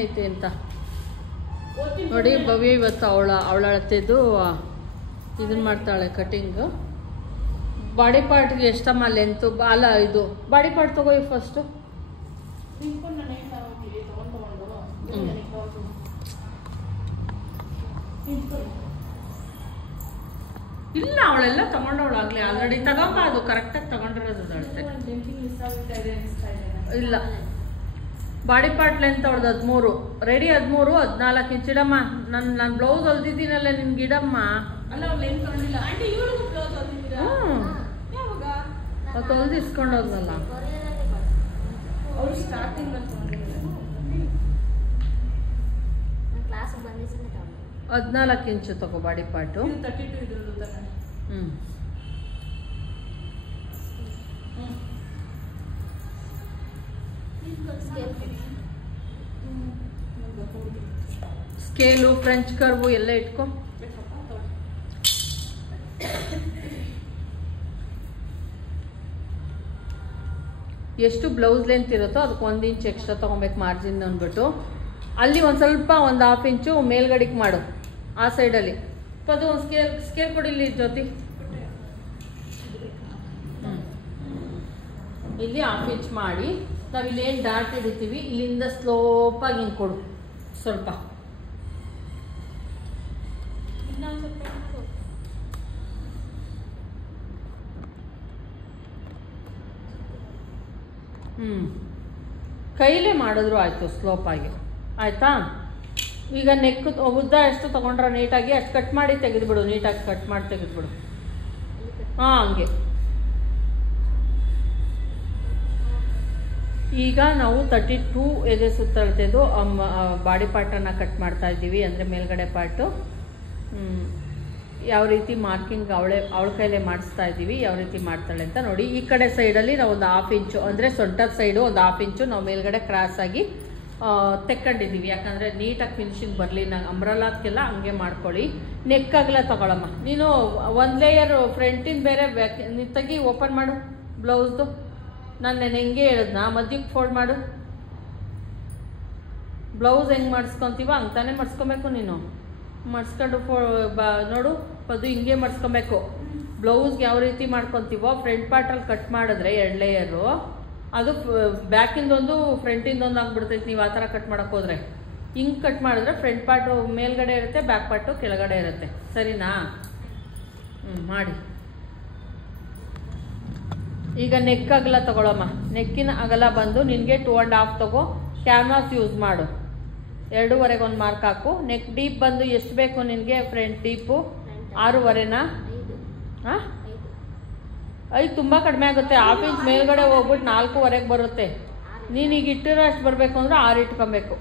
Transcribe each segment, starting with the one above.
ಐತೆ ಅಂತ ನೋಡಿ. ಭವ್ಯ ಇವತ್ತು ಅವಳ ಅಳತೆದು ಇದನ್ನ ಮಾಡ್ತಾಳೆ ಕಟಿಂಗ್. ಬಾಡಿ ಪಾರ್ಟ್ಗೆ ಎಷ್ಟಮ್ಮ ಲೆಂತು ಅಲ್ಲ ಇದು ಬಾಡಿ ಪಾರ್ಟ್ ತಗೋ ಫಸ್ಟು. ಇಲ್ಲ ಅವಳೆಲ್ಲ ತಗೊಂಡವಳಾಗ್ಲಿ ಆಲ್ರೆಡಿ ತಗೊಂಬ, ಅದು ಕರೆಕ್ಟಾಗಿ ತಗೊಂಡಿರೋದು ಅಳತೆ. ಇಲ್ಲ ಬಾಡಿ ಪಾರ್ಟ್ ಲೆಂತ್ ಅವಳದು 13, ರೆಡಿ 13, 14 ಇಂಚ್ ಇಡಮ್ಮ. ನಾನು ಬ್ಲೌಸ್ ಹೊಲ್ದಿದ್ದೀನಲ್ಲ ನಿನ್ಗೆ ಇಡಮ್ಮ. ಅವತ್ತು ಹೊಲ್ದು ಇಸ್ಕೊಂಡು ಹೋದ್ನಲ್ಲ. 14 ಇಂಚು ತಗೋ ಬಾಡಿ ಪಾರ್ಟು. ಸ್ಕೇಲು ಫ್ರೆಂಚ್ ಕರ್ವು ಎಲ್ಲ ಇಟ್ಕೊ. ಎಷ್ಟು ಬ್ಲೌಸ್ ಲೆಂತ್ ಇರುತ್ತೋ ಅದಕ್ಕೆ 1 ಇಂಚ್ ಎಕ್ಸ್ಟ್ರಾ ತೊಗೊಬೇಕು ಮಾರ್ಜಿನ್ ಅಂದ್ಬಿಟ್ಟು. ಅಲ್ಲಿ ಒಂದು ಸ್ವಲ್ಪ 1/2 ಇಂಚು ಮೇಲ್ಗಡೆಗೆ ಮಾಡು ಆ ಸೈಡಲ್ಲಿ. ಅದು ಒಂದು ಸ್ಕೇಲ್ ಕೊಡಿಲಿ ಜ್ಯೋತಿ. ಇಲ್ಲಿ 1/2 ಇಂಚ್ ಮಾಡಿ ನಾವು ಇಲ್ಲೇನು ಡಾಟ್ ಹಿಡಿತೀವಿ ಇಲ್ಲಿಂದ ಸ್ಲೋಪಾಗಿ ಹಿಂಗೆ ಕೊಡು ಸ್ವಲ್ಪ. ಕೈಲೇ ಮಾಡಿದ್ರು ಆಯಿತು ಸ್ಲೋಪಾಗಿ, ಆಯಿತಾ. ಈಗ ನೆಕ್ ಉದ್ದ ಎಷ್ಟು ತೊಗೊಂಡ್ರೆ ನೀಟಾಗಿ ಅಷ್ಟು ಕಟ್ ಮಾಡಿ ತೆಗೆದುಬಿಡು, ನೀಟಾಗಿ ಕಟ್ ಮಾಡಿ ತೆಗೆದುಬಿಡು. ಹಂಗೆ. ಈಗ ನಾವು 32 ಎದೆ ಸುತ್ತಳತೆದು ಬಾಡಿ ಪಾರ್ಟನ್ನು ಕಟ್ ಮಾಡ್ತಾ ಇದ್ದೀವಿ, ಅಂದರೆ ಮೇಲ್ಗಡೆ ಪಾರ್ಟು. ಯಾವ ರೀತಿ ಮಾರ್ಕಿಂಗ್ ಅವಳ ಕೈಲೇ ಮಾಡಿಸ್ತಾ ಇದ್ದೀವಿ, ಯಾವ ರೀತಿ ಮಾಡ್ತಾಳೆ ಅಂತ ನೋಡಿ. ಈ ಕಡೆ ಸೈಡಲ್ಲಿ ನಾವು ಒಂದು 1/2 ಇಂಚು ಅಂದರೆ ಸೊಂಟದ ಸೈಡು ಒಂದು 1/2 ಇಂಚು ನಾವು ಮೇಲ್ಗಡೆ ಕ್ರಾಸಾಗಿ ತೆಕ್ಕೊಂಡಿದ್ದೀವಿ, ಯಾಕಂದರೆ ನೀಟಾಗಿ ಫಿನಿಶಿಂಗ್ ಬರಲಿ. ನಂಗೆ ಅಂಬ್ರಲಾಕ್ಕೆಲ್ಲ ಹಂಗೆ ಮಾಡ್ಕೊಳ್ಳಿ. ನೆಕ್ ಅಗಲ ತಗೊಳಮ್ಮ ನೀನು. 1 ಲೇಯರ್ ಫ್ರಂಟಿನ ಬೇರೆ ನೀನು ತೆಗಿ, ಓಪನ್ ಮಾಡು ಬ್ಲೌಸ್ದು. ನಾನು ಹೆಂಗೆ ಹೇಳಿದ್ನ ಮಧ್ಯಕ್ಕೆ ಫೋಲ್ಡ್ ಮಾಡು. ಬ್ಲೌಸ್ ಹೆಂಗೆ ಮಾಡಿಸ್ಕೊತೀವ ಹಂಗೆ ತಾನೇ ಮಾಡಿಸ್ಕೊಬೇಕು ನೀನು. ಮಾಡಿಸ್ಕೊಂಡು ನೋಡು ಅದು ಹಿಂಗೆ ಮಾಡಿಸ್ಕೊಬೇಕು. ಬ್ಲೌಸ್ಗೆ ಯಾವ ರೀತಿ ಮಾಡ್ಕೊತೀವೋ ಫ್ರಂಟ್ ಪಾರ್ಟಲ್ಲಿ ಕಟ್ ಮಾಡಿದ್ರೆ 2 ಲೇಯರು ಅದು ಬ್ಯಾಕಿಂದೊಂದು ಫ್ರಂಟಿಂದೊಂದು ಆಗ್ಬಿಡ್ತೈತೆ. ನೀವು ಆ ಥರ ಕಟ್ ಮಾಡೋಕೆ ಹೋದರೆ ಹಿಂಗೆ ಕಟ್ ಮಾಡಿದ್ರೆ ಫ್ರಂಟ್ ಪಾರ್ಟು ಮೇಲ್ಗಡೆ ಇರುತ್ತೆ, ಬ್ಯಾಕ್ ಪಾರ್ಟು ಕೆಳಗಡೆ ಇರುತ್ತೆ. ಸರಿನಾ? ಮಾಡಿ. ಈಗ ನೆಕ್ ಅಗಲ ತಗೊಳಮ್ಮ. ನೆಕ್ಕಿನ ಅಗಲ ಬಂದು ನಿನಗೆ 2.5 ತಗೋ. ಕ್ಯಾನ್ವಾಸ್ ಯೂಸ್ ಮಾಡು. 2.5 ಒಂದು ಮಾರ್ಕ್ ಹಾಕು. ನೆಕ್ ಡೀಪ್ ಬಂದು ಎಷ್ಟು ಬೇಕು ನಿನಗೆ? ಫ್ರಂಟ್ ಡೀಪು 6.5ನಾ? ಹಾಂ 5 ತುಂಬ ಕಡಿಮೆ ಆಗುತ್ತೆ. 1/2 ಇಂಚ್ ಮೇಲ್ಗಡೆ ಹೋಗ್ಬಿಟ್ಟು 4.5 ಬರುತ್ತೆ. ನೀನೀಗ ಇಟ್ಟಿರೋ ಅಷ್ಟು ಬರಬೇಕು ಅಂದರೆ 6 ಇಟ್ಕೊಬೇಕು.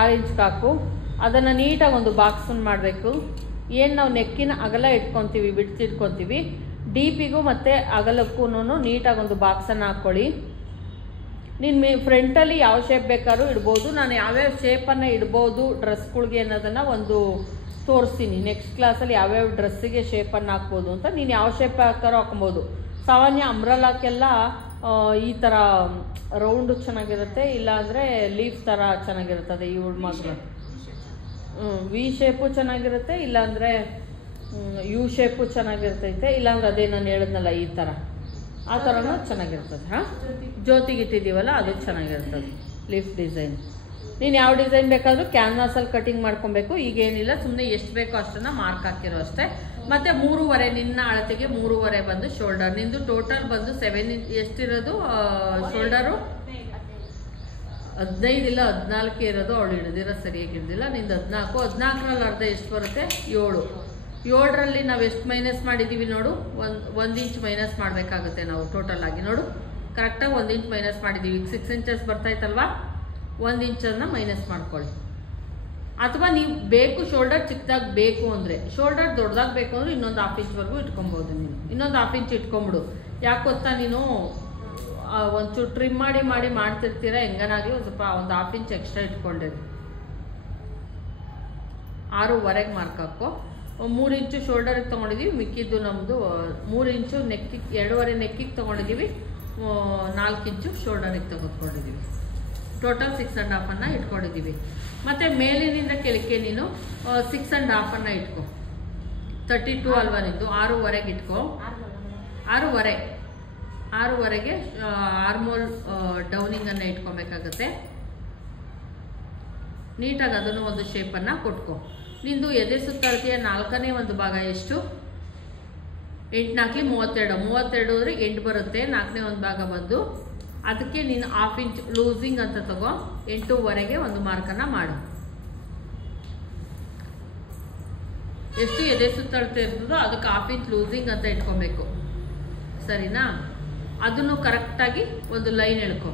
6 ಇಂಚ್ ಹಾಕು. ಅದನ್ನು ನೀಟಾಗಿ ಒಂದು ಬಾಕ್ಸನ್ನು ಮಾಡಬೇಕು. ಏನು ನಾವು ನೆಕ್ಕಿನ ಅಗಲ ಇಟ್ಕೊತೀವಿ, ಬಿಡ್ಸಿಟ್ಕೊತೀವಿ, ಡೀಪಿಗೂ ಮತ್ತು ಅಗಲಕ್ಕೂ ನೀಟಾಗಿ ಒಂದು ಬಾಕ್ಸನ್ನು ಹಾಕ್ಕೊಳ್ಳಿ. ನೀನು ಫ್ರಂಟಲ್ಲಿ ಯಾವ ಶೇಪ್ ಬೇಕಾದ್ರೂ ಇಡ್ಬೋದು. ನಾನು ಯಾವ್ಯಾವ ಶೇಪನ್ನು ಇಡ್ಬೋದು ಡ್ರೆಸ್ಗಳಿಗೆ ಅನ್ನೋದನ್ನು ಒಂದು ತೋರಿಸ್ತೀನಿ. ನೆಕ್ಸ್ಟ್ ಕ್ಲಾಸಲ್ಲಿ ಯಾವ್ಯಾವ ಡ್ರೆಸ್ಸಿಗೆ ಶೇಪನ್ನು ಹಾಕ್ಬೋದು ಅಂತ. ನೀನು ಯಾವ ಶೇಪ್ ಹಾಕಾರೋ ಹಾಕ್ಬೋದು. ಸಾಮಾನ್ಯ ಅಂಬ್ರಲಾಕ್ಕೆಲ್ಲ ಈ ಥರ ರೌಂಡು ಚೆನ್ನಾಗಿರುತ್ತೆ, ಇಲ್ಲಾಂದರೆ ಲೀಫ್ ಥರ ಚೆನ್ನಾಗಿರುತ್ತದೆ. ಇವಳ ಮಗಳು ವಿ ಶೇಪು ಚೆನ್ನಾಗಿರುತ್ತೆ, ಇಲ್ಲಾಂದರೆ ಯು ಶೇಪು ಚೆನ್ನಾಗಿರ್ತೈತೆ, ಇಲ್ಲಾಂದ್ರೆ ಅದೇ ನಾನು ಹೇಳಿದ್ನಲ್ಲ ಈ ಥರ, ಆ ಥರನೂ ಚೆನ್ನಾಗಿರ್ತದೆ. ಹಾಂ ಜ್ಯೋತಿಗೆ ಇಟ್ಟಿದ್ದೀವಲ್ಲ ಅದು ಚೆನ್ನಾಗಿರ್ತದೆ ಲೀಫ್ ಡಿಸೈನ್. ನೀನು ಯಾವ ಡಿಸೈನ್ ಬೇಕಾದರೂ ಕ್ಯಾನ್ವಾಸಲ್ಲಿ ಕಟಿಂಗ್ ಮಾಡ್ಕೊಬೇಕು. ಈಗೇನಿಲ್ಲ, ಸುಮ್ಮನೆ ಎಷ್ಟು ಬೇಕೋ ಅಷ್ಟನ್ನು ಮಾರ್ಕ್ ಹಾಕಿರೋ ಅಷ್ಟೇ. ಮತ್ತು 3.5 ನಿನ್ನ ಅಳತೆಗೆ 3.5 ಬಂದು ಶೋಲ್ಡರ್. ನಿಂದು ಟೋಟಲ್ ಬಂದು 7 ಇಂಚ್ ಎಷ್ಟಿರೋದು ಶೋಲ್ಡರು? 15 ಇಲ್ಲ 14 ಇರೋದು. ಅವಳು ಹಿಡಿದಿರೋ ಸರಿಯಾಗಿ ಹಿಡ್ದಿಲ್ಲ. ನಿಂದು 14. 14ರಲ್ಲಿ ಅರ್ಧ ಎಷ್ಟು ಬರುತ್ತೆ? 7. 7ರಲ್ಲಿ ನಾವು ಎಷ್ಟು ಮೈನಸ್ ಮಾಡಿದ್ದೀವಿ ನೋಡು. 1 ಇಂಚ್ ಮೈನಸ್ ಮಾಡಬೇಕಾಗುತ್ತೆ ನಾವು ಟೋಟಲ್ ಆಗಿ. ನೋಡು ಕರೆಕ್ಟಾಗಿ 1 ಇಂಚ್ ಮೈನಸ್ ಮಾಡಿದ್ದೀವಿ. ಈಗ 6 ಇಂಚಸ್ ಬರ್ತಾಯಿತ್ತಲ್ವಾ, 1 ಇಂಚನ್ನು ಮೈನಸ್ ಮಾಡ್ಕೊಳ್ಳಿ. ಅಥವಾ ನೀವು ಬೇಕು ಶೋಲ್ಡರ್ ಚಿಕ್ಕದಾಗಿ ಬೇಕು ಅಂದರೆ, ಶೋಲ್ಡರ್ ದೊಡ್ಡದಾಗಿ ಬೇಕು ಅಂದರೆ ಇನ್ನೊಂದು 1/2 ಇಂಚ್ವರೆಗೂ ಇಟ್ಕೊಬೋದು. ನೀನು ಇನ್ನೊಂದು 1/2 ಇಂಚ್ ಇಟ್ಕೊಂಬಿಡು. ಯಾಕೆ ಗೊತ್ತಾ, ನೀನು ಒಂಚೂರು ಟ್ರಿಮ್ ಮಾಡಿ ಮಾಡ್ತಿರ್ತೀರ, ಹೆಂಗನಾಗಲಿ ಒಂದು ಸ್ವಲ್ಪ ಒಂದು 1/2 ಇಂಚ್ ಎಕ್ಸ್ಟ್ರಾ ಇಟ್ಕೊಂಡಿರಿ. 6.5 ಮಾರ್ಕ್ ಹಾಕೋ. 3 ಇಂಚು ಶೋಲ್ಡರ್ಗೆ ತೊಗೊಂಡಿದ್ದೀವಿ, ಮಿಕ್ಕಿದ್ದು ನಮ್ಮದು 3 ಇಂಚು ನೆಕ್ಕಿಗೆ 2.5 ನೆಕ್ಕಿಗೆ ತೊಗೊಂಡಿದ್ದೀವಿ. 4 ಇಂಚು ಶೋಲ್ಡರಿಗೆ ತೆಗೆದುಕೊಂಡಿದ್ದೀವಿ. ಟೋಟಲ್ 6.5 ಇಟ್ಕೊಂಡಿದ್ದೀವಿ. ಮತ್ತು ಮೇಲಿನಿಂದ ಕೆಳಕ್ಕೆ ನೀನು 6.5 ಇಟ್ಕೊ. 32 ಅಲ್ವಾ ನಿಂದು, 6.5 ಇಟ್ಕೊ. 6.5ಗೆ ಆರ್ಮೋಲ್ ಡೌನಿಂಗನ್ನು ಇಟ್ಕೊಬೇಕಾಗತ್ತೆ. ನೀಟಾಗಿ ಅದನ್ನು ಒಂದು ಶೇಪನ್ನು ಕೊಟ್ಕೊ. ನಿಂದು ಎದೆ ಸುತ್ತಳತೆಯ 4ನೇ ಒಂದು ಭಾಗ ಎಷ್ಟು? 8 4 32 ಅಂದರೆ 8 ಬರುತ್ತೆ. 4ನೇ ಒಂದು ಭಾಗ ಬಂದು ಅದಕ್ಕೆ ನೀನು 1/2 ಇಂಚ್ ಲೂಸಿಂಗ್ ಅಂತ ತಗೋ. 8.5ಗೆ ಒಂದು ಮಾರ್ಕನ್ನು ಮಾಡು. ಎಷ್ಟು ಎದೆ ಸುತ್ತಳತೆ ಇರ್ತದೋ ಅದಕ್ಕೆ 1/2 ಇಂಚ್ ಲೂಸಿಂಗ್ ಅಂತ ಇಟ್ಕೊಬೇಕು. ಸರಿನಾ? ಅದನ್ನು ಕರೆಕ್ಟಾಗಿ ಒಂದು ಲೈನ್ ಎಳ್ಕೊ.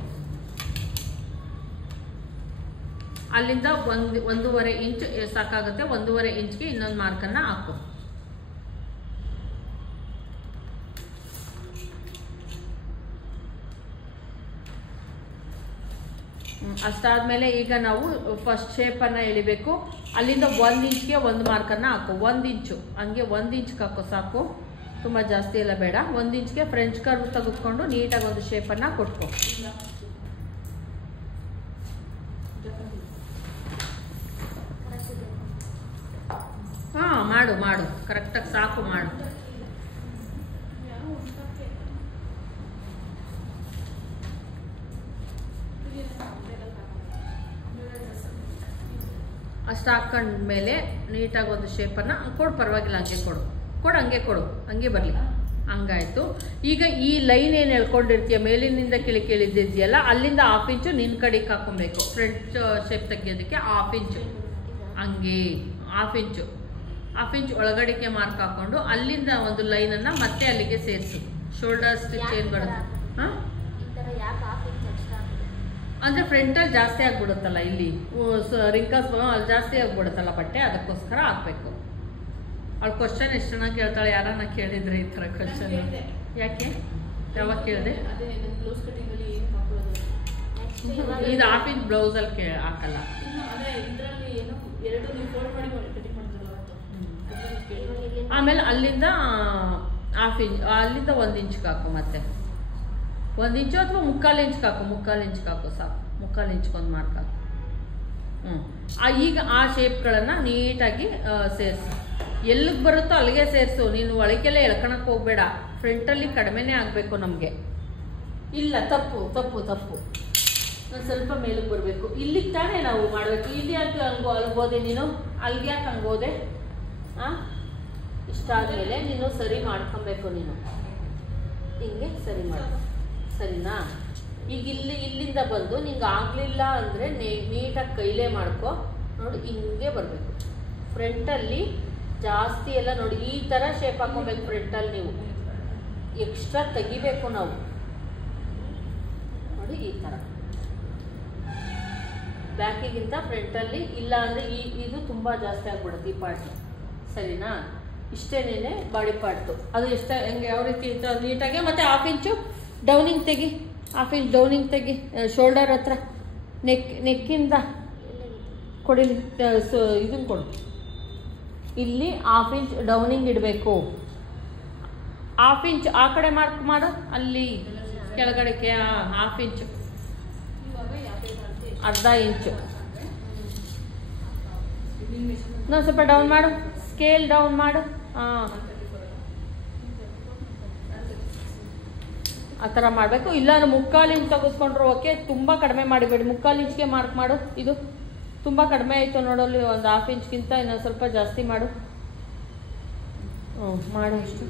ಅಲ್ಲಿಂದ 1.5 ಇಂಚ್ ಸಾಕಾಗುತ್ತೆ. 1.5 ಇಂಚ್ಗೆ ಇನ್ನೊಂದು ಮಾರ್ಕನ್ನು ಹಾಕು. ಅಷ್ಟಾದ್ಮೇಲೆ ಈಗ ನಾವು ಫಸ್ಟ್ ಶೇಪನ್ನು ಎಳಿಬೇಕು. ಅಲ್ಲಿಂದ 1 ಇಂಚ್ಗೆ ಒಂದು ಮಾರ್ಕನ್ನು ಹಾಕು. 1 ಇಂಚು ಹಂಗೆ 1 ಇಂಚ್ಗೆ ಹಾಕೋ ಸಾಕು, ತುಂಬ ಜಾಸ್ತಿ ಎಲ್ಲ ಬೇಡ. 1 ಇಂಚ್ಗೆ ಫ್ರೆಂಚ್ ಕರ್ವ್ ತೆಗೆದುಕೊಂಡು ನೀಟಾಗಿ ಒಂದು ಶೇಪನ್ನು ಕೊಟ್ಕೊ. ಹಾಂ, ಮಾಡು ಕರೆಕ್ಟಾಗಿ ಸಾಕು, ಮಾಡು. ಅಷ್ಟು ಹಾಕೊಂಡ್ಮೇಲೆ ನೀಟಾಗಿ ಒಂದು ಶೇಪನ್ನು ಕೊಡು. ಪರವಾಗಿಲ್ಲ, ಹಂಗೆ ಕೊಡು, ಹಂಗೆ ಬರಲಿ. ಹಂಗಾಯ್ತು. ಈಗ ಈ ಲೈನ್ ಏನು ಎಳ್ಕೊಂಡಿರ್ತೀಯ ಮೇಲಿನಿಂದ ಕೇಳಿದ್ದಿದೆಯಲ್ಲ, ಅಲ್ಲಿಂದ 1/2 ಇಂಚು ನಿನ್ನ ಕಡೆಗೆ ಹಾಕೊಬೇಕು. ಫ್ರಂಟ್ ಶೇಪ್ ತೆಗಿಯೋದಕ್ಕೆ 1/2 ಇಂಚು, ಹಂಗೆ 1/2 ಇಂಚು ಒಳಗಡೆಗೆ ಮಾರ್ಕ್ ಹಾಕೊಂಡು ಅಲ್ಲಿಂದ ಒಂದು ಲೈನನ್ನು ಮತ್ತೆ ಅಲ್ಲಿಗೆ ಸೇರಿಸು. ಶೋಲ್ಡರ್ ಸ್ಟಿಚ್ ಏನು ಬರುತ್ತೆ? ಹಾಂ, ಅಂದರೆ ಫ್ರಂಟಲ್ಲಿ ಜಾಸ್ತಿ ಆಗ್ಬಿಡುತ್ತಲ್ಲ, ಇಲ್ಲಿ ರಿಂಕಲ್ಸ್ ಅಲ್ಲಿ ಜಾಸ್ತಿ ಆಗ್ಬಿಡುತ್ತಲ್ಲ ಬಟ್ಟೆ, ಅದಕ್ಕೋಸ್ಕರ ಹಾಕ್ಬೇಕು. ಅವಳು ಕ್ವಶನ್ ಎಷ್ಟು ಚೆನ್ನಾಗಿ ಕೇಳ್ತಾಳೆ. ಯಾರನ್ನ ಕೇಳಿದ್ರೆ ಈ ಥರ ಕ್ವಶನ್? ಯಾಕೆ, ಯಾವಾಗ ಕೇಳಿದೆ? ಇದು 1/2 ಇಂಚ್ ಬ್ಲೌಸಲ್ಲಿ ಹಾಕಲ್ಲ. ಆಮೇಲೆ ಅಲ್ಲಿಂದ 1/2 ಇಂಚ್, ಅಲ್ಲಿಂದ 1 ಇಂಚ್ಗೆ ಹಾಕು. ಮತ್ತೆ 1 ಇಂಚು ಅಥವಾ 3/4 ಇಂಚ್ಗೆ ಹಾಕು. 3/4 ಇಂಚ್ಗೆ ಹಾಕು ಸಾಕು. 3/4 ಇಂಚ್ಗೊಂದು ಮಾರ್ಕ್ ಹಾಕು. ಈಗ ಆ ಶೇಪ್ಗಳನ್ನು ನೀಟಾಗಿ ಸೇರಿಸು. ಎಲ್ಲಿಗೆ ಬರುತ್ತೋ ಅಲ್ಲಿಗೆ ಸೇರಿಸು. ನೀನು ಒಳಗೆಲ್ಲ ಎಳ್ಕೊಳಕ್ಕೆ ಹೋಗ್ಬೇಡ. ಫ್ರಂಟಲ್ಲಿ ಕಡಿಮೆನೇ ಆಗಬೇಕು ನಮಗೆ. ಇಲ್ಲ, ತಪ್ಪು. ನಾನು ಸ್ವಲ್ಪ ಮೇಲಕ್ಕೆ ಬರಬೇಕು. ಇಲ್ಲಿಗೆ ತಾನೇ ನಾವು ಮಾಡಬೇಕು. ಇಲ್ಲಿ ಯಾಕೆ ಅಲ್ಬೋದೆ ನೀನು? ಅಲ್ಲಿಗೆ ಯಾಕೆ ಹಂಗೋದೆ? ಇಷ್ಟ ಆದಮೇಲೆ ನೀನು ಸರಿ ಮಾಡ್ಕೊಬೇಕು. ನೀನು ಹಿಂಗೆ ಸರಿ ಮಾಡು. ಸರಿನಾ? ಈಗ ಇಲ್ಲಿಂದ ಬಂದು ನಿಂಗೆ ಆಗಲಿಲ್ಲ ಅಂದರೆ ನೀಟಾಗಿ ಕೈಲೇ ಮಾಡ್ಕೊ. ನೋಡಿ, ಹಿಂಗೆ ಬರಬೇಕು. ಫ್ರಂಟಲ್ಲಿ ಜಾಸ್ತಿ ಎಲ್ಲ ನೋಡಿ ಈ ಥರ ಶೇಪ್ ಹಾಕೊಬೇಕು. ಫ್ರಂಟಲ್ಲಿ ನೀವು ಎಕ್ಸ್ಟ್ರಾ ತೆಗಿಬೇಕು ನಾವು. ನೋಡಿ ಈ ಥರ ಬ್ಯಾಕಿಗಿಂತ ಫ್ರಂಟಲ್ಲಿ ಇಲ್ಲ ಅಂದರೆ ಇದು ತುಂಬ ಜಾಸ್ತಿ ಆಗ್ಬಿಡುತ್ತೆ ಈ ಪಾರ್ಟ್. ಸರಿನಾ? ಇಷ್ಟೇನೇನೆ ಬಾಡಿ ಪಾರ್ಟು. ಅದು ಹೆಂಗೆ ಯಾವ ರೀತಿ ನೀಟಾಗಿ. ಮತ್ತು 1/2 ಇಂಚು ಡೌನಿಂಗ್ ತೆಗಿ. 1/2 ಇಂಚ್ ಡೌನಿಂಗ್ ತೆಗಿ. ಶೋಲ್ಡರ್ ಹತ್ರ ನೆಕ್ಕಿಂದ ಕೊಡಿಲಿ. ಇದನ್ನು ಕೊಡು. ಇಲ್ಲಿ 1/2 ಇಂಚ್ ಡೌನಿಂಗ್ ಇಡಬೇಕು. 1/2 ಇಂಚ್ ಆ ಕಡೆ ಮಾರ್ಕ್ ಮಾಡು. ಅಲ್ಲಿ ಕೆಳಗಡೆಗೆ 1/2 ಇಂಚು, 1/2 ಇಂಚು. ಇನ್ನೊಂದು ಸ್ವಲ್ಪ ಡೌನ್ ಮಾಡು. ಸ್ಕೇಲ್ ಡೌನ್ ಮಾಡು. ಆ ಥರ ಮಾಡಬೇಕು. ಇಲ್ಲಾಂದ್ರೆ 3/4 ಇಂಚ್ ತೆಗೆದುಕೊಂಡ್ರು ಓಕೆ. ತುಂಬ ಕಡಿಮೆ ಮಾಡಿಬೇಡಿ. 3/4 ಇಂಚ್ಗೆ ಮಾರ್ಕ್ ಮಾಡು. ಇದು ತುಂಬ ಕಡಿಮೆ ಆಯಿತು ನೋಡಲ್ಲಿ. ಒಂದು 1/2 ಇಂಚ್ಗಿಂತ ಇನ್ನೊಂದು ಸ್ವಲ್ಪ ಜಾಸ್ತಿ ಮಾಡು. ಮಾಡು ಅಷ್ಟು.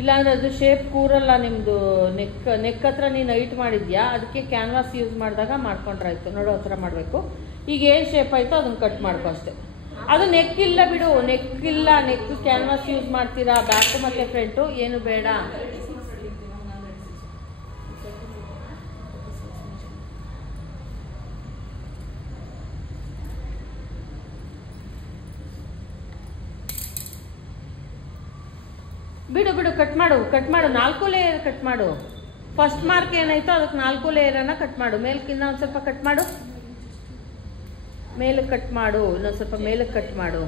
ಇಲ್ಲಾಂದರೆ ಅದು ಶೇಪ್ ಕೂರಲ್ಲ ನಿಮ್ಮದು. ನೆಕ್ ಹತ್ರ ನೀನು ಹೈಟ್ ಮಾಡಿದ್ಯಾ, ಅದಕ್ಕೆ ಕ್ಯಾನ್ವಾಸ್ ಯೂಸ್ ಮಾಡಿದಾಗ ಮಾಡ್ಕೊಂಡ್ರಾಯ್ತು. ನೋಡೋ ಆ ಥರ ಮಾಡಬೇಕು. ಈಗ ಏನು ಶೇಪ್ ಆಯಿತು ಅದನ್ನು ಕಟ್ ಮಾಡ್ಕೊ ಅಷ್ಟೆ. ಅದು ನೆಕ್ ಇಲ್ಲ ಬಿಡು. ನೆಕ್ ಕ್ಯಾನ್ವಾಸ್ ಯೂಸ್ ಮಾಡ್ತೀರಾ. ಬ್ಯಾಕು ಮತ್ತು ಫ್ರಂಟು ಏನು ಬೇಡ. ಬಿಡು ಕಟ್ ಮಾಡು. 4 ಲೇಯರ್ ಕಟ್ ಮಾಡು. ಫಸ್ಟ್ ಮಾರ್ಕ್ ಏನಾಯ್ತು ಅದಕ್ಕೆ 4 ಲೇಯರನ್ನು ಕಟ್ ಮಾಡು. ಮೇಲ್ಕಿನ್ನ ಒಂದು ಸ್ವಲ್ಪ ಕಟ್ ಮಾಡು. ಮೇಲಕ್ಕೆ ಕಟ್ ಮಾಡು. ಇನ್ನೊಂದು ಸ್ವಲ್ಪ ಮೇಲಕ್ಕೆ ಕಟ್ ಮಾಡು.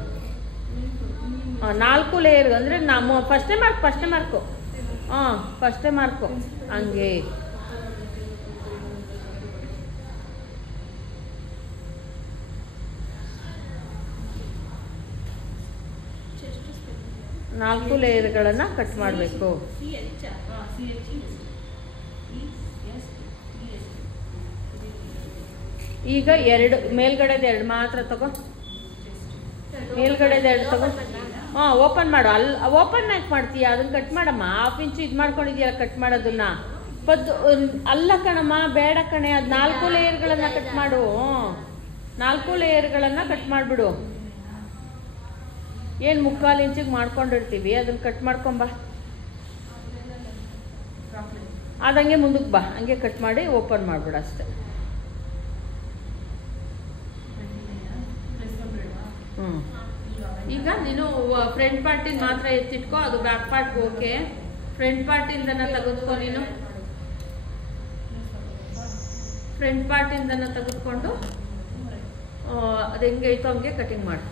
4 ಲೇಯರ್ ಅಂದರೆ ಫಸ್ಟ್ನೇ ಮಾರ್ಕು ಹಾಂ ಫಸ್ಟೇ ಮಾರ್ಕು ಹಂಗೆ. ನಾಲ್ಕು ಲೇಯರ್ಗಳನ್ನು ಕಟ್ ಮಾಡಬೇಕು. ಈಗ ಎರಡು ಮೇಲ್ಗಡೆದು ಎರಡು ಮಾತ್ರ ತಗೋ, ಮೇಲ್ಗಡೆದು ಎರಡು ತಗೋ. ಹಾಂ ಓಪನ್ ಮಾಡು. ಓಪನ್ ಯಾಕೆ ಮಾಡ್ತೀಯ? ಅದನ್ನ ಕಟ್ ಮಾಡಮ್ಮ. 1/2 ಇಂಚು ಇದು ಮಾಡ್ಕೊಂಡಿದ್ಯಲ್ಲ ಕಟ್ ಮಾಡೋದನ್ನ. ಅಲ್ಲ ಕಣಮ್ಮ, ಬೇಡ ಕಣೆ. ಅದು 4 ಲೇಯರ್ಗಳನ್ನು ಕಟ್ ಮಾಡು. 4 ಲೇಯರ್ಗಳನ್ನು ಕಟ್ ಮಾಡಿಬಿಡು. ಏನು 3/4 ಇಂಚಿಗೆ ಮಾಡ್ಕೊಂಡಿರ್ತೀವಿ ಅದನ್ನು ಕಟ್ ಮಾಡ್ಕೊಂಬ. ಅದಂಗೆ ಮುಂದಕ್ಕೆ ಬಾ, ಹಂಗೆ ಕಟ್ ಮಾಡಿ ಓಪನ್ ಮಾಡಿಬಿಡು ಅಷ್ಟೆ. ಈಗ ನೀನು ಫ್ರಂಟ್ ಪಾರ್ಟಿನ ಮಾತ್ರ ಎತ್ತಿಟ್ಕೋ, ಅದು ಬ್ಯಾಕ್ ಪಾರ್ಟ್ ಓಕೆ. ಫ್ರಂಟ್ ಪಾರ್ಟಿಂದನ ತೆಗೆದುಕೋ ನೀನು. ಫ್ರಂಟ್ ಪಾರ್ಟಿಂದನ ತೆಗೆದುಕೊಂಡು ಅದು ಹೆಂಗೆ ಐತೋ ಹಂಗೆ ಕಟಿಂಗ್ ಮಾಡು.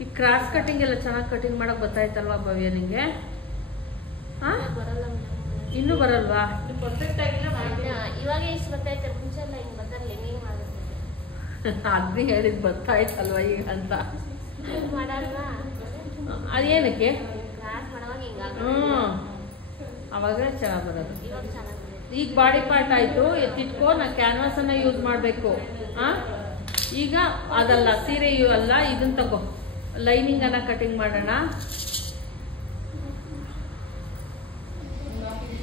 ಈ ಕ್ರಾಸ್ ಕಟಿಂಗ್ ಎಲ್ಲ ಚೆನ್ನಾಗಿ ಕಟಿಂಗ್ ಮಾಡಕ್ ಗೊತ್ತಾಯ್ತಲ್ವಾ ಭವ್ಯ ನಿಂಗೆ? ಹಾ ಇನ್ನೂ ಬರಲ್ವಾ? ಪರ್ಫೆಕ್ಟ್ ಆಗಿಲ್ಲ. ಇವಾಗ ಎಷ್ಟು ಗೊತ್ತಾಯ್ತು, ಮುಂಚೆ ಎಲ್ಲ ಹಿಂಗೆ ಬದಲೇ ನೀವು ಮಾಡುತ್ತೆ. ಅದ್ನೇ ಹೇಳಿದ್ ಗೊತ್ತಾಯ್ತಲ್ವಾ ಈಗ ಅಂತ. ಮಾಡಲ್ವಾ? ಅದೇನಕ್ಕೆ? ಕ್ರಾಸ್ ಮಾಡುವಾಗ ಹಿಂಗಾಗಿ ಅವಾಗ ಚೆನ್ನಾಗಿ ಬರೋದು. ಇವಾಗ ಚೆನ್ನಾಗಿ. ಈಗ ಬಾಡಿ ಪಾರ್ಟ್ ಆಯ್ತು, ಎತ್ತಿಟ್ಕೋ. ನಾ ಕ್ಯಾನ್ವಾಸ್ ಅನ್ನ ಯೂಸ್ ಮಾಡಬೇಕು. ಈಗ ಅದಲ್ಲ, ಸೀರೆ ಅಲ್ಲ, ಇದನ್ನ ತಗೋ. ಲೈನಿಂಗ್ ಅನ್ನ ಕಟಿಂಗ್ ಮಾಡೋಣ.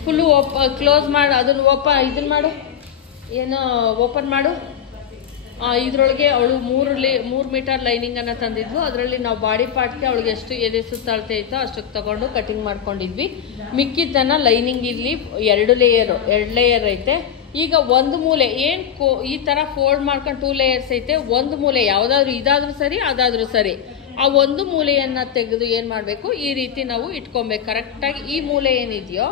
ಫುಲ್ಲು ಕ್ಲೋಸ್ ಮಾಡು. ಅದನ್ನ ಇದನ್ನ ಮಾಡು, ಏನು ಓಪನ್ ಮಾಡು. ಇದರೊಳಗೆ ಅವಳು 3 ಮೀಟರ್ ಲೈನಿಂಗನ್ನು ತಂದಿದ್ಲು. ಅದರಲ್ಲಿ ನಾವು ಬಾಡಿ ಪಾರ್ಟ್ಗೆ ಅವಳಿಗೆ ಎಷ್ಟು ಎದೆ ಸುತ್ತಾಳ್ತೆ ಇತ್ತೋ ಅಷ್ಟಕ್ಕೆ ತಗೊಂಡು ಕಟಿಂಗ್ ಮಾಡ್ಕೊಂಡಿದ್ವಿ. ಮಿಕ್ಕಿದ್ದನ್ನು ಲೈನಿಂಗ್ ಇಲ್ಲಿ 2 ಲೇಯರ್ ಐತೆ. ಈಗ ಒಂದು ಮೂಲೆ ಏನು ಈ ಥರ ಫೋಲ್ಡ್ ಮಾಡ್ಕೊಂಡು 2 ಲೇಯರ್ಸ್ ಐತೆ. ಒಂದು ಮೂಲೆ ಯಾವುದಾದ್ರೂ ಇದಾದರೂ ಸರಿ, ಅದಾದರೂ ಸರಿ, ಆ ಒಂದು ಮೂಲೆಯನ್ನು ತೆಗೆದು ಏನು ಮಾಡಬೇಕು, ಈ ರೀತಿ ನಾವು ಇಟ್ಕೊಬೇಕು ಕರೆಕ್ಟಾಗಿ. ಈ ಮೂಲೆ ಏನಿದೆಯೋ,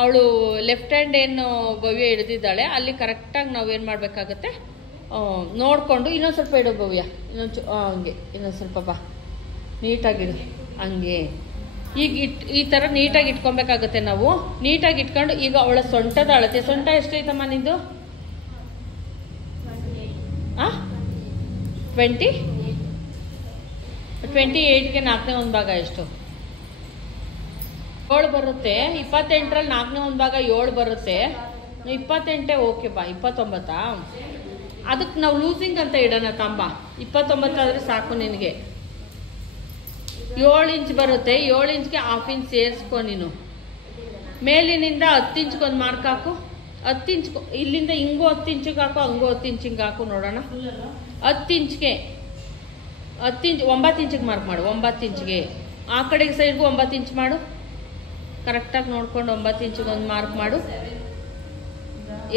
ಅವಳು ಲೆಫ್ಟ್ ಹ್ಯಾಂಡ್ ಏನು ಭವ್ಯ ಹಿಡಿದಿದ್ದಾಳೆ, ಅಲ್ಲಿ ಕರೆಕ್ಟಾಗಿ ನಾವು ಏನು ಮಾಡಬೇಕಾಗತ್ತೆ, ನೋಡಿಕೊಂಡು ಇನ್ನೊಂದು ಸ್ವಲ್ಪ ಇಡು ಭವ್ಯ, ಹಂಗೆ ಇನ್ನೊಂದು ಸ್ವಲ್ಪ ಬಾ, ನೀಟಾಗಿಡು ಹಂಗೆ. ಈಗ ಈ ಥರ ನೀಟಾಗಿ ಇಟ್ಕೊಬೇಕಾಗತ್ತೆ ನಾವು. ನೀಟಾಗಿ ಇಟ್ಕೊಂಡು ಈಗ ಅವಳ ಸೊಂಟದ ಅಳತೆ. ಸೊಂಟ ಎಷ್ಟೈತಮ್ಮ ನಿಂದು? 28ಗೆ 4ನೇ 1 ಭಾಗ ಎಷ್ಟು? 7 ಬರುತ್ತೆ. 28ರಲ್ಲಿ 4ನೇ 1 ಭಾಗ 7 ಬರುತ್ತೆ. 28 ಓಕೆ ಬಾ. 29 ಅದಕ್ಕೆ ನಾವು ಲೂಸಿಂಗ್ ಅಂತ ಇಡೋಣ ತಂಬ. 29 ಆದರೆ ಸಾಕು ನಿನಗೆ. 7 ಇಂಚ್ ಬರುತ್ತೆ. 7 ಇಂಚ್ಗೆ 1/2 ಇಂಚ್ ಸೇರಿಸ್ಕೊ ನೀನು. ಮೇಲಿನಿಂದ 10 ಇಂಚ್ಗೊಂದು ಮಾರ್ಕ್ ಹಾಕು. 10 ಇಂಚ್ ಇಲ್ಲಿಂದ ಹಿಂಗೂ 10 ಇಂಚಿಗೆ ಹಾಕು, ಹಂಗೂ 10 ಇಂಚಿಗೆ ಹಾಕು ನೋಡೋಣ. 10 ಇಂಚ್ಗೆ 10 ಇಂಚ್ 9 ಇಂಚಿಗೆ ಮಾರ್ಕ್ ಮಾಡು. 9 ಇಂಚ್ಗೆ ಆ ಕಡೆಗೆ ಸೈಡ್ಗೂ 9 ಇಂಚ್ ಮಾಡು. ಕರೆಕ್ಟಾಗಿ ನೋಡ್ಕೊಂಡು 9 ಇಂಚಿಗೆ ಒಂದು ಮಾರ್ಕ್ ಮಾಡು.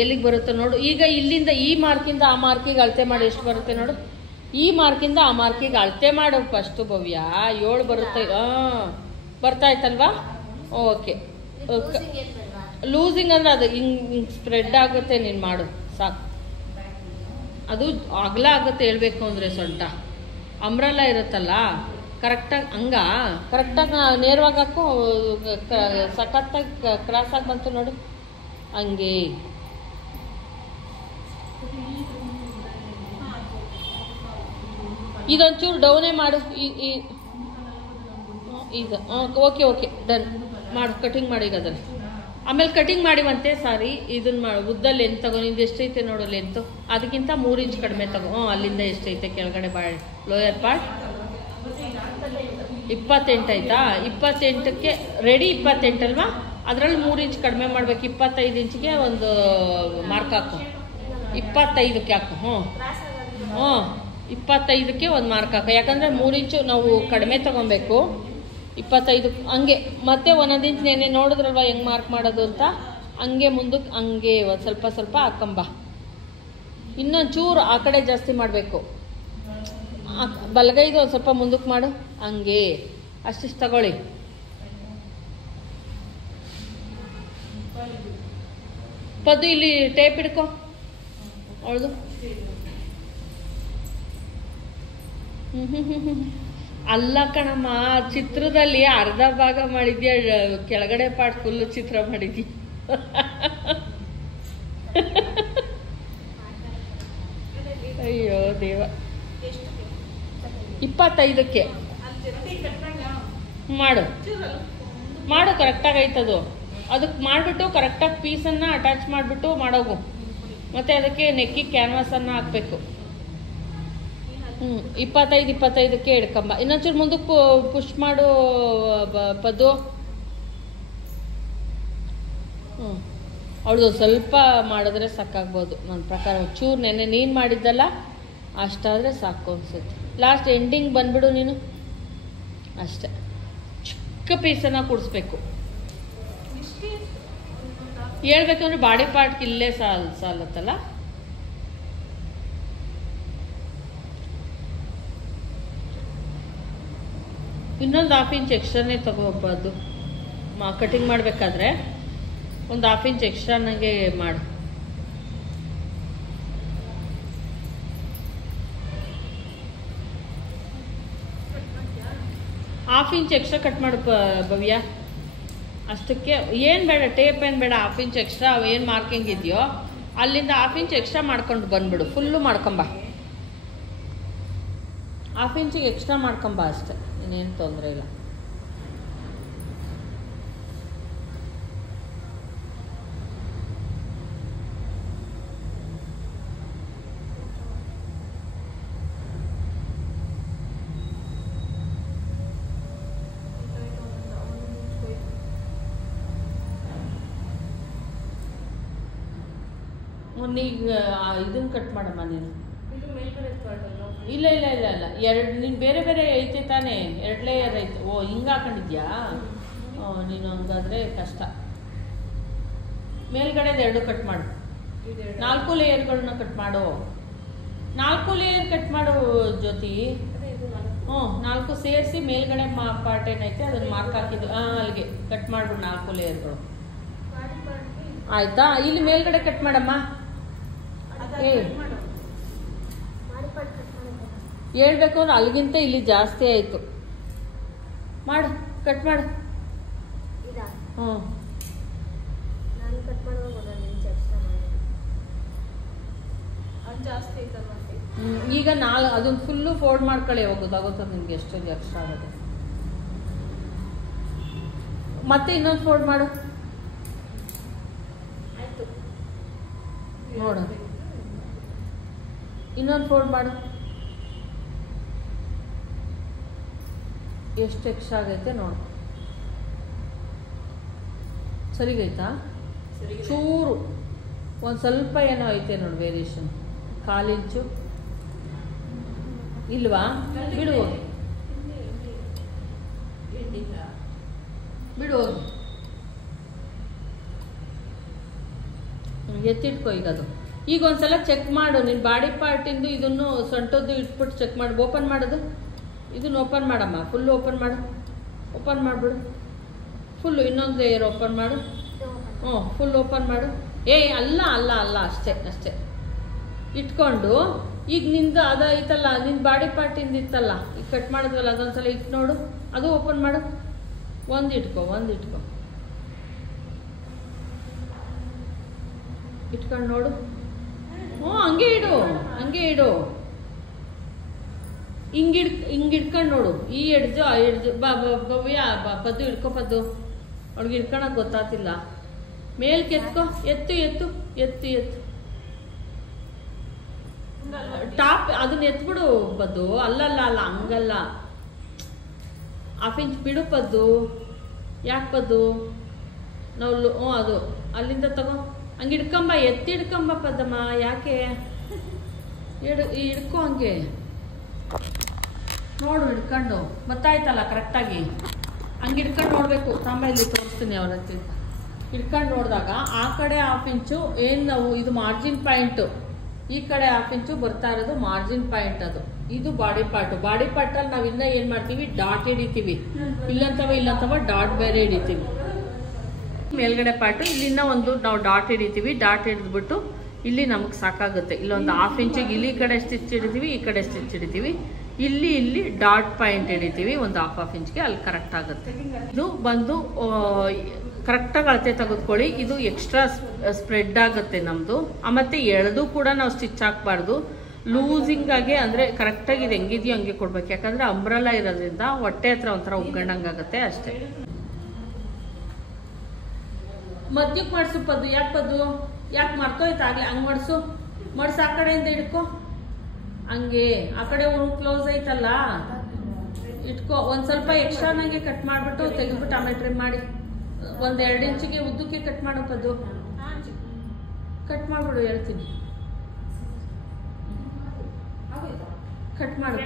ಎಲ್ಲಿಗೆ ಬರುತ್ತೆ ನೋಡು. ಈಗ ಇಲ್ಲಿಂದ ಈ ಮಾರ್ಕಿಂದ ಆ ಮಾರ್ಕಿಗೆ ಅಳತೆ ಮಾಡಿ ಎಷ್ಟು ಬರುತ್ತೆ ನೋಡು. ಈ ಮಾರ್ಕಿಂದ ಆ ಮಾರ್ಕಿಗೆ ಅಳತೆ ಮಾಡು ಫಸ್ಟು ಭವ್ಯ. 7 ಬರುತ್ತೆ. ಬರ್ತಾ ಇತ್ತಲ್ವಾ? ಓಕೆ. ಲೂಸಿಂಗ್ ಅಂದ್ರೆ ಅದು ಹಿಂಗೆ ಸ್ಪ್ರೆಡ್ ಆಗುತ್ತೆ. ನೀನು ಮಾಡು ಸಾಕು. ಅದು ಅಗಲ ಆಗುತ್ತೆ ಹೇಳ್ಬೇಕು ಅಂದರೆ. ಸೊಂಟ ಅಂಬ್ರೆಲ್ಲ ಇರುತ್ತಲ್ಲ, ಕರೆಕ್ಟಾಗಿ ಕರೆಕ್ಟಾಗಿ ನೇರವಾಗಿ ಹಾಕು. ಸಖತ್ತಾಗಿ ಕ್ರಾಸಾಗಿ ಬಂತು ನೋಡು ಹಂಗೆ. ಇದೊಂಚೂರು ಡೌನೇ ಮಾಡು. ಇದು ಓಕೆ ಡನ್ ಮಾಡು. ಕಟಿಂಗ್ ಮಾಡಿ ಈಗ ಅದನ್ನು. ಆಮೇಲೆ ಕಟಿಂಗ್ ಮಾಡಿವಂತೆ. ಸಾರಿ, ಇದನ್ನ ಮಾಡು. ಉದ್ದ ಲೆಂತ್ ತಗೋ. ನಿಂದು ಎಷ್ಟೈತೆ ನೋಡು ಲೆಂತು. ಅದಕ್ಕಿಂತ 3 ಇಂಚ್ ಕಡಿಮೆ ತಗೋ. ಅಲ್ಲಿಂದ ಎಷ್ಟೈತೆ ಕೆಳಗಡೆ ಲೋಯರ್ ಪಾರ್ಟ್ 28 ಆಯ್ತಾ? 28ಕ್ಕೆ ರೆಡಿ 28 ಅಲ್ವಾ? ಅದರಲ್ಲಿ 3 ಇಂಚ್ ಕಡಿಮೆ ಮಾಡ್ಬೇಕು. 25 ಇಂಚಿಗೆ ಒಂದು ಮಾರ್ಕ್ ಹಾಕು. 25ಕ್ಕೆ ಹಾಕು. 25ಕ್ಕೆ ಒಂದು ಮಾರ್ಕ್ ಹಾಕು. ಯಾಕಂದರೆ 3 ಇಂಚು ನಾವು ಕಡಿಮೆ ತಗೊಬೇಕು. 25 ಹಂಗೆ. ಮತ್ತೆ 1 ಇಂಚ್ ನೆನೆ ನೋಡಿದ್ರಲ್ವ ಹೆಂಗೆ ಮಾರ್ಕ್ ಮಾಡೋದು ಅಂತ. ಹಂಗೆ ಮುಂದಕ್ಕೆ ಹಂಗೆ ಒಂದು ಸ್ವಲ್ಪ ಹಾಕಂಬ. ಇನ್ನೊಂದು ಚೂರು ಆ ಕಡೆ ಜಾಸ್ತಿ ಮಾಡಬೇಕು. ಬಲಗೈದು ಒಂದು ಸ್ವಲ್ಪ ಮುಂದಕ್ಕೆ ಮಾಡು. ಹಂಗೆ ಅಷ್ಟಿಷ್ಟು ತಗೊಳ್ಳಿ. ಪದ್ದು ಇಲ್ಲಿ ಟೇಪ್ ಹಿಡ್ಕೊ ಅವಳದು. ಅಲ್ಲ ಕಣಮ್ಮ, ಚಿತ್ರದಲ್ಲಿ ಅರ್ಧ ಭಾಗ ಮಾಡಿದ್ಯಾ, ಕೆಳಗಡೆ ಪಾರ್ಟ್ ಫುಲ್ ಚಿತ್ರ ಮಾಡಿದ್ಯಾ. ಅಯ್ಯೋ ದೇವ. 25ಕ್ಕೆ ಮಾಡು ಮಾಡು, ಕರೆಕ್ಟಾಗಿ ಆಯ್ತದು. ಅದಕ್ಕೆ ಮಾಡಿಬಿಟ್ಟು ಕರೆಕ್ಟಾಗಿ ಪೀಸನ್ನು ಅಟ್ಯಾಚ್ ಮಾಡಿಬಿಟ್ಟು ಮಾಡೋಗು. ಮತ್ತು ಅದಕ್ಕೆ ನೆಕ್ಕಿಗೆ ಕ್ಯಾನ್ವಾಸನ್ನು ಹಾಕಬೇಕು. 25ಕ್ಕೆ ಹಿಡ್ಕೊಂಬ. ಇನ್ನೊಂಚೂರು ಮುಂದಕ್ಕೆ ಪುಷ್ ಮಾಡು ಪದ್ದು. ಅವಳದು ಸ್ವಲ್ಪ ಮಾಡಿದ್ರೆ ಸಾಕಾಗ್ಬೋದು ನನ್ನ ಪ್ರಕಾರ. ಚೂರು ನೆನ್ನೆ ನೀನು ಮಾಡಿದ್ದಲ್ಲ ಅಷ್ಟಾದರೆ ಸಾಕು ಅನ್ಸುತ್ತೆ. ಲಾಸ್ಟ್ ಎಂಡಿಂಗ್ ಬಂದ್ಬಿಡು ನೀನು ಅಷ್ಟೆ. ಚಿಕ್ಕ ಪೀಸನ್ನು ಕೂಡಿಸ್ಬೇಕು. ಹೇಳ್ಬೇಕಂದ್ರೆ ಬಾಡಿ ಪಾರ್ಟ್ಗೆ ಇಲ್ಲೇ ಸಾಲತ್ತಲ್ಲ. ಇನ್ನೊಂದು 1/2 ಇಂಚ್ ಎಕ್ಸ್ಟ್ರಾನೇ ತಗೋಬಾರ್ದು. ಕಟಿಂಗ್ ಮಾಡಬೇಕಾದ್ರೆ ಒಂದು 1/2 ಇಂಚ್ ಎಕ್ಸ್ಟ್ರಾ ನನಗೆ ಮಾಡು. ಹಾಫ್ ಇಂಚ್ ಎಕ್ಸ್ಟ್ರಾ ಕಟ್ ಮಾಡು ಭವ್ಯ. ಅಷ್ಟಕ್ಕೆ ಏನು ಬೇಡ, ಟೇಪ್ ಏನು ಬೇಡ. 1/2 ಇಂಚ್ ಎಕ್ಸ್ಟ್ರಾ ಏನು ಮಾರ್ಕಿಂಗ್ ಇದೆಯೋ ಅಲ್ಲಿಂದ 1/2 ಇಂಚ್ ಎಕ್ಸ್ಟ್ರಾ ಮಾಡ್ಕೊಂಡು ಬಂದ್ಬಿಡು. ಫುಲ್ಲು ಮಾಡ್ಕೊಂಬ. 1/2 ಇಂಚಿಗೆ ಎಕ್ಸ್ಟ್ರಾ ಮಾಡ್ಕೊಂಬ ಅಷ್ಟೆ, ಇನ್ನೇನು ತೊಂದರೆ ಇಲ್ಲ. ಈಗ ಇದನ್ನು ಕಟ್ ಮಾಡಮ್ಮ ನೀನು. ಇಲ್ಲ ಇಲ್ಲ ಇಲ್ಲ ಇಲ್ಲ, ಎರಡು ನೀನು ಬೇರೆ ಬೇರೆ ಐತೆ ತಾನೇ, 2 ಲೇಯರ್ ಐತೆ. ಓ ಹಿಂಗೆ ಹಾಕೊಂಡಿದ್ಯಾ ನೀನು? ಹಂಗಾದ್ರೆ ಕಷ್ಟ. ಮೇಲ್ಗಡೆದು 2 ಕಟ್ ಮಾಡು. 4 ಲೇಯರ್ಗಳನ್ನ ಕಟ್ ಮಾಡು. 4 ಲೇಯರ್ ಕಟ್ ಮಾಡು ಜ್ಯೋತಿ. 4 ಸೇರಿಸಿ ಮೇಲ್ಗಡೆ ಪಾರ್ಟ್ ಏನೈತೆ ಅದನ್ನ ಮಾರ್ಕ್ ಹಾಕಿದ್ದು ಅಲ್ಲಿಗೆ ಕಟ್ ಮಾಡ್ಬಿಡು 4 ಲೇಯರ್ಗಳು. ಆಯ್ತಾ? ಇಲ್ಲಿ ಮೇಲ್ಗಡೆ ಕಟ್ ಮಾಡಮ್ಮ. ಹೇಳ್ಬೇಕು ಅಂದ್ರೆ ಅಲ್ಲಿಗಿಂತ ಇಲ್ಲಿ ಜಾಸ್ತಿ ಆಯ್ತು. ಮಾಡು, ಕಟ್ ಮಾಡು. ಈಗ ಅದನ್ನ ಫುಲ್ಲು ಫೋಲ್ಡ್ ಮಾಡ್ಕೊಳ್ಳಿ. ಹೋಗೋದಾಗುತ್ತದೆ ನಿಮ್ಗೆ ಎಷ್ಟೊಂದು ಎಕ್ಸ್ಟ್ರಾ ಆಗುತ್ತೆ. ಮತ್ತೆ ಇನ್ನೊಂದು ಫೋಲ್ಡ್ ಮಾಡು. ನೋಡು, ಇನ್ನೊಂದು ಫೋಲ್ಡ್ ಮಾಡು. ಎಷ್ಟು ಎಕ್ಸ್ಟ್ರಾ ಆಗೈತೆ ನೋಡು. ಸರಿಗೈತಾ? ಚೂರು ಒಂದು ಸ್ವಲ್ಪ ಏನೋ ಐತೆ ನೋಡು ವೇರಿಯೇಷನ್. 1/4 ಇಂಚು ಇಲ್ವಾ? ಬಿಡು ಬಿಡು, ಎತ್ತಿಟ್ಕೋ. ಈಗ ಅದು ಈಗ ಒಂದ್ಸಲ ಚೆಕ್ ಮಾಡು. ನಿನ್ನ ಬಾಡಿ ಪಾರ್ಟಿಂದು ಇದನ್ನು ಸೊಂಟದ್ದು ಇಟ್ಬಿಟ್ಟು ಚೆಕ್ ಮಾಡು. ಓಪನ್ ಮಾಡೋದು ಇದನ್ನು ಓಪನ್ ಮಾಡಮ್ಮ. ಫುಲ್ ಓಪನ್ ಮಾಡು. ಓಪನ್ ಮಾಡಿಬಿಡು ಫುಲ್ಲು. ಇನ್ನೊಂದು ಲೇಯರ್ ಓಪನ್ ಮಾಡು. ಫುಲ್ ಓಪನ್ ಮಾಡು. ಅಲ್ಲ ಅಲ್ಲ ಅಲ್ಲ, ಅಷ್ಟೇ ಅಷ್ಟೇ ಇಟ್ಕೊಂಡು ಈಗ ನಿಂದು ಅದು ಐತಲ್ಲ, ನಿನ್ನ ಬಾಡಿ ಪಾರ್ಟಿಂದ ಇತ್ತಲ್ಲ ಈಗ ಕಟ್ ಮಾಡಿದ್ವಲ್ಲ, ಅದೊಂದ್ಸಲ ಇಟ್ಟು ನೋಡು. ಅದು ಓಪನ್ ಮಾಡು. ಒಂದು ಇಟ್ಕೊ ಇಟ್ಕೊಂಡು ನೋಡು. ಹಂಗೆ ಇಡು. ಹಿಂಗೆ ಇಟ್ಕೊಂಡು ನೋಡು. ಈ ಎಡ್ಜು ಆ ಎಡ್ಜು ಭವ್ಯ ಪದ್ದು ಹಿಡ್ಕೊ. ಪದ್ದು ಅವ್ಳಿಗೆ ಹಿಡ್ಕೊಳಕ್ ಗೊತ್ತಾತಿಲ್ಲ. ಮೇಲ್ಕೆ ಎತ್ಕೊ. ಎತ್ತು ಟಾಪ್ ಅದನ್ನ ಎತ್ಬಿಡು ಪದ್ದು. ಅಲ್ಲಲ್ಲ ಅಲ್ಲ, ಹಂಗಲ್ಲ. 1/2 ಇಂಚ್ ಬಿಡು ಪದ್ದು. ಯಾಕೆ ಪದ್ದು? ನಾವು ಅದು ಅಲ್ಲಿಂದ ತಗೋ. ಹಂಗೆ ಹಿಡ್ಕೊಂಬ. ಎತ್ತಿ ಹಿಡ್ಕೊಂಬ ಪದ್ದಮ್ಮ. ಯಾಕೆ? ಹಿಡ್ಕೊ ಹಂಗೆ ನೋಡು. ಹಿಡ್ಕೊಂಡು ಗೊತ್ತಾಯ್ತಲ್ಲ ಕರೆಕ್ಟಾಗಿ. ಹಂಗೆ ಹಿಡ್ಕೊಂಡು ನೋಡಬೇಕು. ತಾಂಬ ಇಲ್ಲಿ ತೋರಿಸ್ತೀನಿ ಅವ್ರ ಹತ್ರ. ಹಿಡ್ಕೊಂಡು ನೋಡಿದಾಗ ಆ ಕಡೆ 1/2 ಇಂಚು ಏನು ನಾವು ಇದು ಮಾರ್ಜಿನ್ ಪಾಯಿಂಟು, ಈ ಕಡೆ 1/2 ಇಂಚು ಬರ್ತಾ ಇರೋದು ಮಾರ್ಜಿನ್ ಪಾಯಿಂಟ್. ಅದು ಇದು ಬಾಡಿ ಪಾರ್ಟು. ಬಾಡಿ ಪಾರ್ಟಲ್ಲಿ ನಾವು ಇನ್ನೂ ಏನು ಮಾಡ್ತೀವಿ? ಡಾಟ್ ಹಿಡಿತೀವಿ. ಇಲ್ಲಂತವ ಡಾಟ್ ಬೇರೆ ಹಿಡಿತೀವಿ. ಮೇಲ್ಗಡೆ ಪಾರ್ಟು ಇಲ್ಲಿಂದ ಒಂದು ನಾವು ಡಾಟ್ ಹಿಡಿತೀವಿ. ಡಾಟ್ ಹಿಡಿದ್ಬಿಟ್ಟು ಇಲ್ಲಿ ನಮಗೆ ಸಾಕಾಗುತ್ತೆ. ಇಲ್ಲೊಂದು 1/2 ಇಂಚಿಗೆ ಇಲ್ಲಿ ಕಡೆ ಸ್ಟಿಚ್ ಹಿಡಿತೀವಿ, ಈ ಕಡೆ ಸ್ಟಿಚ್ ಹಿಡಿತೀವಿ. ಇಲ್ಲಿ ಡಾಟ್ ಪಾಯಿಂಟ್ ಹಿಡಿತೀವಿ ಒಂದು ಹಾಫ್ ಇಂಚ್ಗೆ, ಅಲ್ಲಿ ಕರೆಕ್ಟ್ ಆಗುತ್ತೆ. ಇದು ಬಂದು ಕರೆಕ್ಟಾಗಿ ಅಳತೆ ತೆಗೆದುಕೊಳ್ಳಿ. ಇದು ಎಕ್ಸ್ಟ್ರಾ ಸ್ಪ್ರೆಡ್ ಆಗುತ್ತೆ ನಮ್ಮದು. ಮತ್ತು ಎಳೆದು ಕೂಡ ನಾವು ಸ್ಟಿಚ್ ಹಾಕಬಾರ್ದು, ಲೂಸಿಂಗ್ ಆಗಿ ಅಂದರೆ ಕರೆಕ್ಟಾಗಿ ಇದು ಹೆಂಗಿದೆಯೋ ಹಂಗೆ ಕೊಡ್ಬೇಕು. ಯಾಕಂದರೆ ಅಂಬ್ರಲ್ಲ ಇರೋದ್ರಿಂದ ಹೊಟ್ಟೆ ಹತ್ರ ಒಂಥರ ಉಗ್ಗಂಡಂಗಾಗುತ್ತೆ ಅಷ್ಟೇ. ಮಧ್ಯಕ್ಕೆ ಮಾಡಿಸು ಪದ್ದು. ಯಾಕೆ ಪದ್ದು? ಯಾಕೆ ಮರ್ತೋಯ್ತು ಆಗಲೇ? ಹಂಗೆ ಮಾಡಿಸು ಆ ಕಡೆಯಿಂದ ಹಿಡ್ಕೊ. ಹಂಗೆ ಆ ಕಡೆ ಒಂದು ಕ್ಲೋಸ್ ಐತಲ್ಲ ಇಟ್ಕೊ. ಒಂದು ಸ್ವಲ್ಪ ಎಕ್ಸ್ಟ್ರಾನಾಗೆ ಕಟ್ ಮಾಡಿಬಿಟ್ಟು ತೆಗೆದ್ಬಿಟ್ಟು ಆಮೇಲೆ ಟ್ರಿಮ್ ಮಾಡಿ ಒಂದು 2 ಇಂಚಿಗೆ ಉದ್ದಕ್ಕೆ ಕಟ್ ಮಾಡೋ ಪದ್ದು. ಕಟ್ ಮಾಡಿಬಿಡು ಹೇಳ್ತೀನಿ. ಕಟ್ ಮಾಡು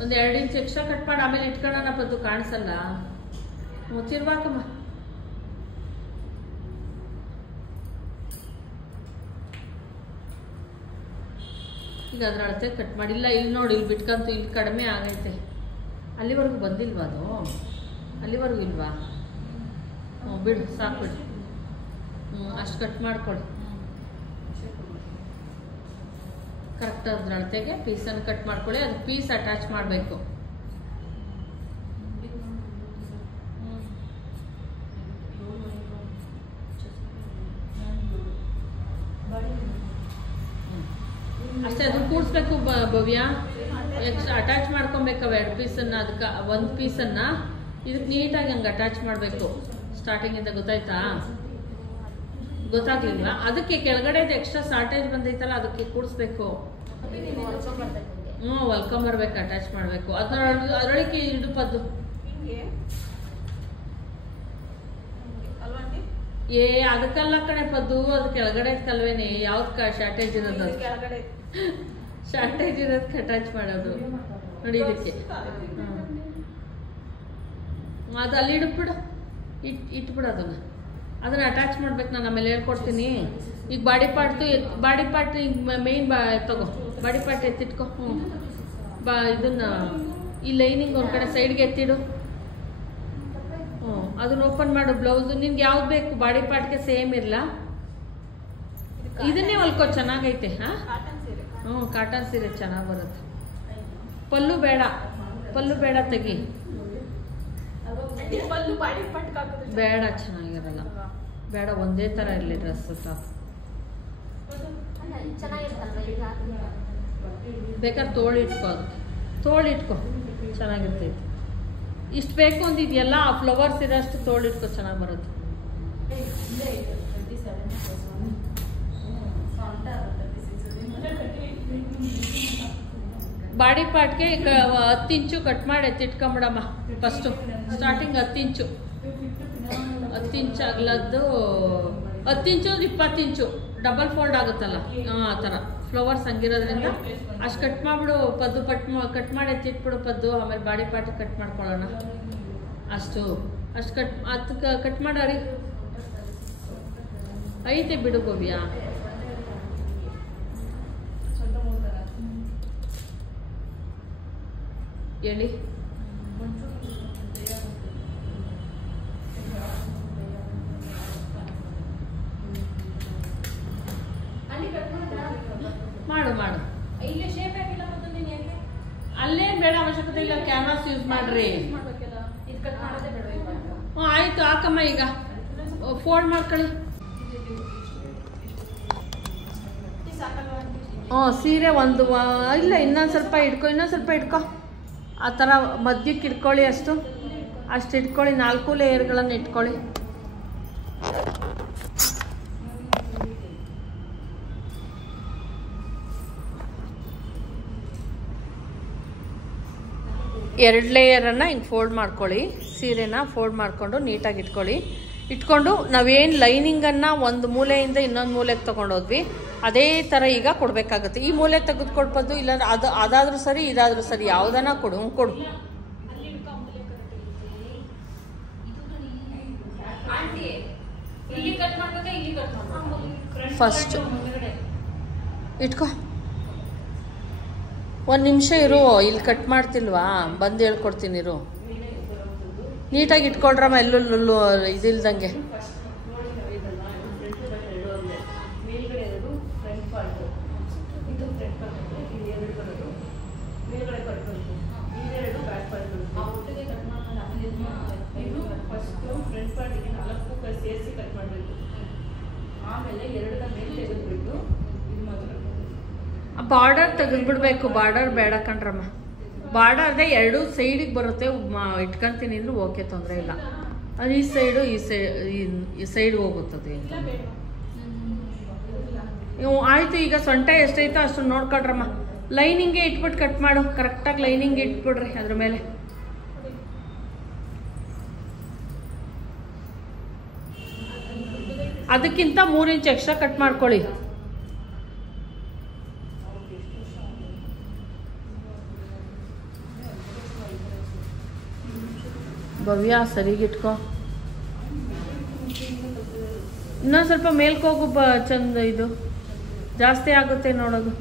ಒಂದು 2 ಇಂಚ್ ಎಕ್ಸ್ಟ್ರಾ ಕಟ್ ಮಾಡಿ ಆಮೇಲೆ ಇಟ್ಕೊಳ್ಳೋಣ ಪದ್ದು, ಕಾಣಿಸಲ್ಲ. ತಿರ್ವಾಕಮ್ಮ. ಈಗ ಅದ್ರ ಅಳತೆ ಕಟ್ ಮಾಡಿಲ್ಲ. ಇಲ್ಲಿ ನೋಡಿ, ಇಲ್ಲಿ ಬಿಟ್ಕಂತು, ಇಲ್ಲಿ ಕಡಿಮೆ ಆಗೈತೆ. ಅಲ್ಲಿವರೆಗೂ ಬಂದಿಲ್ವಾ ಅದು? ಅಲ್ಲಿವರೆಗೂ ಇಲ್ವಾ? ಬಿಡು, ಸಾಕು ಬಿಡು. ಅಷ್ಟು ಕಟ್ ಮಾಡ್ಕೊಳ್ಳಿ. ಕರೆಕ್ಟ್ ಅದ್ರ ಅಳತೆಗೆ ಪೀಸನ್ನು ಕಟ್ ಮಾಡ್ಕೊಳ್ಳಿ. ಅದು ಪೀಸ್ ಅಟ್ಯಾಚ್ ಮಾಡಬೇಕು. ಅಷ್ಟೇ, ಅದನ್ನ ಕೂಡಿಸ್ಬೇಕು ಭವ್ಯ. ಅಟ್ಯಾಚ್ ಮಾಡ್ಕೊಬೇಕು 2 ಪೀಸನ್ನು. ಅದಕ್ಕೆ 1 ಪೀಸನ್ನು ಇದಕ್ಕೆ ನೀಟಾಗಿ ಹಂಗೆ ಅಟ್ಯಾಚ್ ಮಾಡಬೇಕು ಸ್ಟಾರ್ಟಿಂಗಿಂದ. ಗೊತ್ತಾಯ್ತಾ? ಗೊತ್ತಾಗ್ಲಿಲ್ವಾ? ಅದಕ್ಕೆ ಕೆಳಗಡೆ ಎಕ್ಸ್ಟ್ರಾ ಶಾರ್ಟೇಜ್ ಬಂದೈತಲ್ಲ, ಅದಕ್ಕೆ ಕೂಡಿಸ್ಬೇಕು. ಹೊಲ್ಕೊಂಬರ್ಬೇಕು, ಅಟ್ಯಾಚ್ ಮಾಡಬೇಕು. ಅದರೊಳಗೆ ಇಡು ಪದ್ದು. ಅದಕ್ಕೆಲ್ಲ ಕಡೆ ಪದ್ದು, ಅದು ಕೆಳಗಡೆ ಕಲ್ವೇನೆ. ಯಾವ್ದು ಶಾರ್ಟೇಜ್ ಇರೋದು? ಶಾರ್ಟೇಜ್ ಇರೋದಕ್ಕೆ ಅಟ್ಯಾಚ್ ಮಾಡೋದು ನೋಡಿ. ಇದಕ್ಕೆ ಅದು ಅಲ್ಲಿ ಇಟ್ಬಿಡು, ಇಟ್ಬಿಡು ಅದನ್ನ ಅಟ್ಯಾಚ್ ಮಾಡ್ಬೇಕು. ನಾನು ಆಮೇಲೆ ಹೇಳ್ಕೊಡ್ತೀನಿ. ಈಗ ಬಾಡಿ ಪಾರ್ಟ್ ಈಗ ಮೇನ್ ತಗೋ. ಬಾಡಿ ಪಾರ್ಟ್ ಎತ್ತಿಟ್ಕೊ. ಇದನ್ನ ಈ ಲೈನಿಂಗ್ ಒಂದು ಕಡೆ ಸೈಡ್ಗೆ ಎತ್ತಿಡು. ಅದನ್ನ ಓಪನ್ ಮಾಡು. ಬ್ಲೌಸು ನಿನ್ಗೆ ಯಾವ್ದು ಬೇಕು ಬಾಡಿ ಪಾರ್ಟ್ಗೆ ಸೇಮ್ ಇರಲ್ಲ. ಇದನ್ನೇ ಹೊಲ್ಕೋ, ಚೆನ್ನಾಗೈತೆ. ಕಾಟನ್ ಸೀರೆ ಚೆನ್ನಾಗಿ ಬರುತ್ತೆ. ಪಲ್ಲು ಬೇಡ ತೆಗಿ. ಬೇಡ, ಚೆನ್ನಾಗಿರಲ್ಲ. ಬೇಡ, ಒಂದೇ ಥರ ಇರಲಿ ಡ್ರೆಸ್ ಟಾಪ್. ಬೇಕಾದ್ರೆ ತೋಳಿಟ್ಕೋ ಚೆನ್ನಾಗಿರ್ತೈತಿ. ಇಷ್ಟು ಬೇಕು ಅಂದಿದೆಯಲ್ಲ, ಆ ಫ್ಲವರ್ಸ್ ಇರೋಷ್ಟು ತೋಳಿಟ್ಕೋ, ಚೆನ್ನಾಗಿ ಬರುತ್ತೆ. ಬಾಡಿ ಪಾರ್ಟ್ಗೆ 10 ಇಂಚು ಕಟ್ ಮಾಡಿ ಎತ್ತಿಟ್ಕೊಂಬಿಡಮ್ಮ. ಫಸ್ಟು ಸ್ಟಾರ್ಟಿಂಗ್ 10 ಇಂಚು ಅಗಲದ್ದು. 10 ಇಂಚು 20 ಇಂಚು ಡಬಲ್ ಫೋಲ್ಡ್ ಆಗುತ್ತಲ್ಲ, ಆ ಥರ ಫ್ಲವರ್ಸ್ ಹಂಗಿರೋದ್ರಿಂದ ಅಷ್ಟು ಕಟ್ ಮಾಡಿಬಿಡು ಪದ್ದು. ಕಟ್ ಮಾಡಿ ಎತ್ತಿಟ್ಬಿಡು ಪದ್ದು. ಆಮೇಲೆ ಬಾಡಿ ಪಾರ್ಟ್ ಕಟ್ ಮಾಡ್ಕೊಳ್ಳೋಣ. ಅಷ್ಟು ಕಟ್ ಮಾಡಾರಿ ಐತೆ ಬಿಡು ಭವ್ಯ. ಹೇಳಿ. ಮಾಡು. ಅಲ್ಲೇನು ಬೇಡ, ಅವಶ್ಯಕತೆ ಇಲ್ಲ. ಕ್ಯಾನ್ವಾಸ್ ಯೂಸ್ ಮಾಡ್ರಿ. ಆಯ್ತು, ಹಾಕಮ್ಮ. ಈಗ ಫೋಲ್ಡ್ ಮಾಡ್ಕೊಳ್ಳಿ. ಸೀರೆ ಒಂದು ಇಲ್ಲ, ಇನ್ನೊಂದು ಸ್ವಲ್ಪ ಇಟ್ಕೊ. ಆ ಥರ ಮಧ್ಯಕ್ಕೆ ಇಟ್ಕೊಳ್ಳಿ. ಅಷ್ಟು ಇಟ್ಕೊಳ್ಳಿ. 4 ಲೇಯರ್ಗಳನ್ನು ಇಟ್ಕೊಳ್ಳಿ. ಎರಡು ಲೇಯರನ್ನು ಹಿಂಗೆ ಫೋಲ್ಡ್ ಮಾಡ್ಕೊಳ್ಳಿ. ಸೀರೆನ ಫೋಲ್ಡ್ ಮಾಡಿಕೊಂಡು ನೀಟಾಗಿ ಇಟ್ಕೊಂಡು ನಾವೇನು ಲೈನಿಂಗನ್ನು ಒಂದು ಮೂಲೆಯಿಂದ ಇನ್ನೊಂದು ಮೂಲೆಗೆ ತೊಗೊಂಡೋದ್ವಿ, ಅದೇ ಥರ ಈಗ ಕೊಡಬೇಕಾಗುತ್ತೆ. ಈ ಮೂಲೆ ತೆಗೆದುಕೊಡ್ಬೋದು, ಇಲ್ಲಾಂದ್ರೆ ಅದಾದರೂ ಸರಿ, ಇದಾದರೂ ಸರಿ, ಯಾವುದನ್ನ ಕೊಡು. ಫಸ್ಟ್ ಇಟ್ಕೊ. 1 ನಿಮಿಷ ಇರು. ಇಲ್ಲಿ ಕಟ್ ಮಾಡ್ತಿಲ್ವಾ? ಬಂದು ಹೇಳ್ಕೊಡ್ತೀನಿ ಇರು. ನೀಟಾಗಿ ಇಟ್ಕೊಳ್ರಮ್ಮ, ಎಲ್ಲೂ ಇದಿಲ್ದಂಗೆ. ಬಾರ್ಡರ್ ತೆಗೆದ್ಬಿಡ್ಬೇಕು, ಬಾರ್ಡರ್ ಬೇಡ ಕಣ್ರಮ್ಮ. ಬಾರ್ಡರ್ ಅದೇ ಎರಡು ಸೈಡಿಗೆ ಬರುತ್ತೆ, ಇಟ್ಕೊಂತೀನಿ ಅಂದ್ರೆ ಓಕೆ, ತೊಂದರೆ ಇಲ್ಲ. ಅದು ಈ ಸೈಡು ಈ ಸೈಡ್ ಹೋಗುತ್ತದೆ. ಆಯಿತು. ಈಗ ಸೊಂಟ ಎಷ್ಟೈತೋ ಅಷ್ಟು ನೋಡ್ಕೊಳ್ರಮ್ಮ. ಲೈನಿಂಗ್ಗೆ ಇಟ್ಬಿಟ್ಟು ಕಟ್ ಮಾಡು, ಕರೆಕ್ಟಾಗಿ ಲೈನಿಂಗ್ ಇಟ್ಬಿಡ್ರಿ ಅದ್ರ ಮೇಲೆ. ಅದಕ್ಕಿಂತ 3 ಇಂಚ್ ಎಕ್ಸ್ಟ್ರಾ ಕಟ್ ಮಾಡ್ಕೊಳ್ಳಿ. ಭವ್ಯ ಸರಿಗಿಟ್ಕೋ. ಇನ್ನೊಂದು ಸ್ವಲ್ಪ ಮೇಲ್ಕೋಗು ಚಂದ, ಇದು ಜಾಸ್ತಿ ಆಗುತ್ತೆ ನೋಡೋದು.